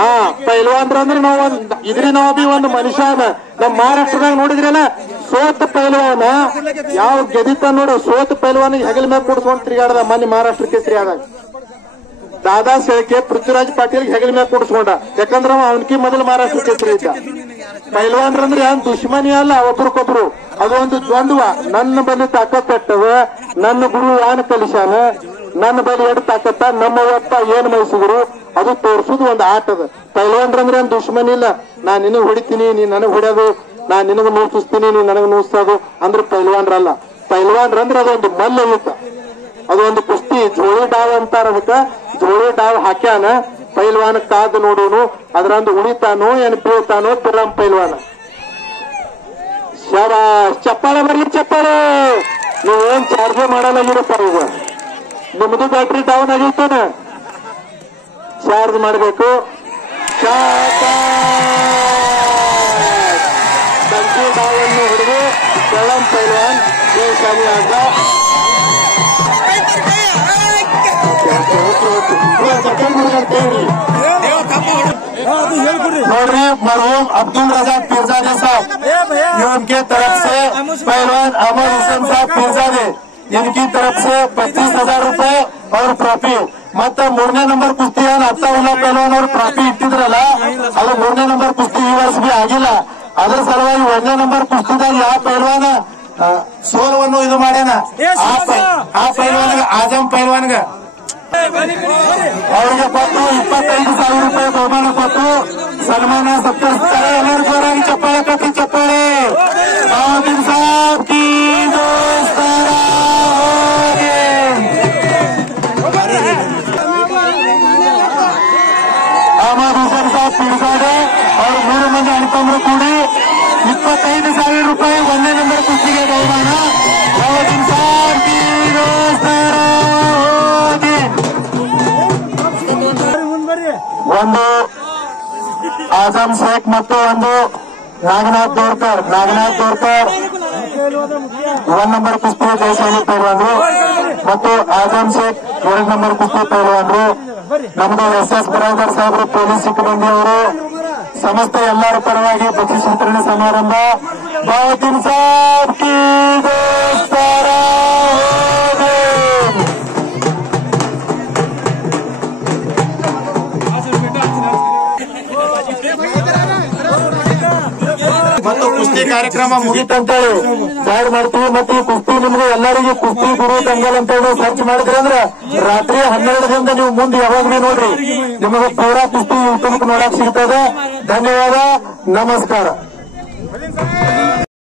ಹಾ ಪೈಲ್ವಾನ್ರ ಅಂದ್ರೆ ನಾವು ಇದ್ರಿ ನಾವು ಬಿ ಒಂದು ಮನುಷ್ಯನ. ನಮ್ಮ ಮಹಾರಾಷ್ಟ್ರದಾಗ ನೋಡಿದ್ರಲ್ಲ, ಸೋತ ಪೈಲ್ವಾನ ಯಾವ ಗೆದಿತ ನೋಡು, ಸೋತ ಪೈಲ್ವಾನಿಗೆ ಹೆಗಲ ಮ್ಯಾಗ ಕೂಡಿಸ್ಕೊಂಡು ತಿರುಗಾಡದ ಮೊನ್ನೆ ಮಹಾರಾಷ್ಟ್ರ ಕೇಸರಿ ಆದಾಗ. ದಾದಾ ಸೇಳ್ಕೆ ಪೃಥ್ವಿರಾಜ್ ಪಾಟೀಲ್ ಹೆಗಲ ಮ್ಯಾಗ ಕೂಡಿಸ್ಕೊಂಡ, ಯಾಕಂದ್ರ ಅವನಕಿ ಮೊದಲು ಮಹಾರಾಷ್ಟ್ರ ಕೇಸರಿ ಇದ್ದ. ಪೈಲ್ವಾನ್ರಂದ್ರೆ ಏನ್ ದುಶ್ಮನಿ ಅಲ್ಲ, ಒಬ್ರಿಗೊಬ್ರು ಅದೊಂದು ದ್ವಂದ್ವ. ನನ್ನ ಬಳಿ ತಾಕತ್ತವ, ನನ್ನ ಗುರು ಯಾನ್ ಕಲಿಸಾನ, ನನ್ನ ಬಳಿ ಎರಡು ತಾಕತ್ತ, ನಮ್ಮವಪ್ಪ ಏನ್ ಮೈಸಿದ್ರು ಅದು ತೋರ್ಸುದು ಒಂದು ಆಟದ. ಪೈಲ್ವಾನ್ರಂದ್ರೆ ಏನ್ ದುಶ್ಮನಿ ಇಲ್ಲ, ನಾನ್ ನಿನಗ್ ಹೊಡಿತೀನಿ, ನೀ ನನಗ್ ಹೊಡ್ಯೋದು, ನಾನ್ ನಿನಗ್ ನೂಸಿಸ್ತೀನಿ, ನೀ ನನಗ್ ನೂಸೋದು ಅಂದ್ರೆ ಪೈಲ್ವಾನ್ರಲ್ಲ. ಪೈಲ್ವಾನ್ರಂದ್ರೆ ಅದೊಂದು ಮಲ್ಲ ಯುದ್ಧ, ಅದೊಂದು ಕುಸ್ತಿ. ಜೋಳಿ ಡಾವ್ ಅಂತಾರ ಅದಕ್ಕ. ಜೋಳಿ ಡಾವ್ ಹಾಕ್ಯಾನ, ಪೈಲ್ವಾನ ಕಾದು ನೋಡೋನು, ಅದ್ರಂದು ಉಳಿತಾನೋ ಏನ್ ಬೀಳ್ತಾನೋ ತಿರಂ ಪೈಲ್ವಾನ. ಶಾಬಾಷ್, ಚಪ್ಪಾಳೆ ಬರ್ಲಿ ಚಪ್ಪಾಳೆ. ನೀವೇನ್ ಚಾರ್ಜ್ ಮಾಡಲಾಗಿರಪ್ಪ, ಈಗ ನಿಮ್ದು ಬ್ಯಾಟ್ರಿ ಡೌನ್ ಆಗಿರ್ತಾನ, ಚಾರ್ಜ್ ಮಾಡಬೇಕು. ಟಂಕಿ ಡಾವನ್ನು ಹಿಡಿದು ತಿರಂ ಪೈಲ್ವಾನ್ ಜಯಶಾಲಿ ಆದ. ನೋಡ್ರಿ, मरहूम अब्दुल रज़ाक पीरजादे साहब, ये उनके तरफ से पहलवान अमर हुसैन साहब पीरजादे, इनकी तरफ से 25,000 ರೂಪಾಯಿ और ट्रॉफी. ಮತ್ತೆ 3ನೇ ನಂಬರ್ ಕುಸ್ತಿ ಏನ್ ಅತ್ತಾವುಲ್ಲಾ ಪಹಲ್ವಾನ್ ಅವ್ರು ಟ್ರಾಫಿ ಇಟ್ಟಿದ್ರಲ್ಲ, ಅದು 3ನೇ ನಂಬರ್ ಕುಸ್ತಿ ಈ ವರ್ಷ ಬಿ ಆಗಿಲ್ಲ. ಅದ್ರ ಸಲುವಾಗಿ 1ನೇ ನಂಬರ್ ಕುಸ್ತಿದಾಗ ಯಾವ ಪಹಲ್ವಾನ ಸೋಲವನ್ನು ಇದು ಮಾಡ್ಯಾನ, ಆ ಪಹಲ್ವಾನ್ಗ ಆಜಂ ಪಹಲ್ವಾನ್ಗ ಅವ್ರಿಗೆ ಕೊಟ್ಟು 25,000 ರೂಪಾಯಿ ಬಹುಮಾನ ಕೊಟ್ಟು ಸನ್ಮಾನ ಸತ್ಕರಿಸ್ತಾರೆ. ಎಲ್ಲರೂ ಜೋರಾಗಿ ಚಪ್ಪಾಳೆ ಕಟ್ಟಿ ಚಪ್ಪಾಳೆ. ಬಹದ್ದೂರ್ ಸಾಹಬ್ ಕಿ ದೋಸ್ತಾರ ಅಹಮದ್ ಹುಸೇನ್ ಸಾಹಬ್ ಪೀರ್ಜಾದೆ ಅವರು 3 ಮಂದಿ ಅಣ್ತಂದ್ರು ಕೂಡಿ 25,000 ರೂಪಾಯಿ 1ನೇ ನಂಬರ್ ಕುಸ್ತಿಗೆ ಬಹುಮಾನ. ಬಹದ್ದೂರ್ ಸಾಹಬ್ ಕಿ ದೋಸ್ತಾರ. ಒಂದು ಆಜಂ ಶೇಖ್ ಮತ್ತು ಒಂದು ನಾಗನಾಥ್ ದೋರ್ಕರ್ 1 ನಂಬರ್ ಕುಸ್ತಿ ಜಯಶಾಲಿ ಪೈಲ್ವಾನ್ರು ಮತ್ತು ಆಜಂ ಶೇಖ್ 2 ನಂಬರ್ ಕುಸ್ತಿ ಪೈಲ್ವಾನ್ರು. ನಮ್ದು SS ಬರಾದರ್ ಸಾಹೇಬರು ಪೊಲೀಸ್ ಸಿಬ್ಬಂದಿ ಅವರು ಸಮಸ್ತ ಎಲ್ಲರ ಪರವಾಗಿ ಬಕ್ಷಿಸ್ ವಿತರಣೆ ಸಮಾರಂಭ. ಬಹದ್ದೂರ್ ಸಾಹಬ್ ಕಿ ದೋಸ್ತಾರ. ಮತ್ತು ಕುಸ್ತಿ ಕಾರ್ಯಕ್ರಮ ಮುಗಿತಂತೇಳಿ ಜಾಹೀರ್ ಮಾಡ್ತೀವಿ. ಮತ್ತು ಈ ಕುಸ್ತಿ ನಿಮ್ಗೆ ಎಲ್ಲರಿಗೂ ಕುಸ್ತಿ ಗುರು ದಂಗಲ್ ಅಂತ ಹೇಳಿ ಸರ್ಚ್ ಮಾಡಿದ್ರಿ ಅಂದ್ರೆ ರಾತ್ರಿ 12ರಿಂದ ನೀವು ಮುಂದೆ ಯಾವಾಗ ಭೀ ನೋಡ್ರಿ, ನಿಮಗೆ ಪೂರಾ ಕುಸ್ತಿ ಯೂಟ್ಯೂಬ್ ನೋಡಕ್ ಸಿಗ್ತದೆ. ಧನ್ಯವಾದ, ನಮಸ್ಕಾರ.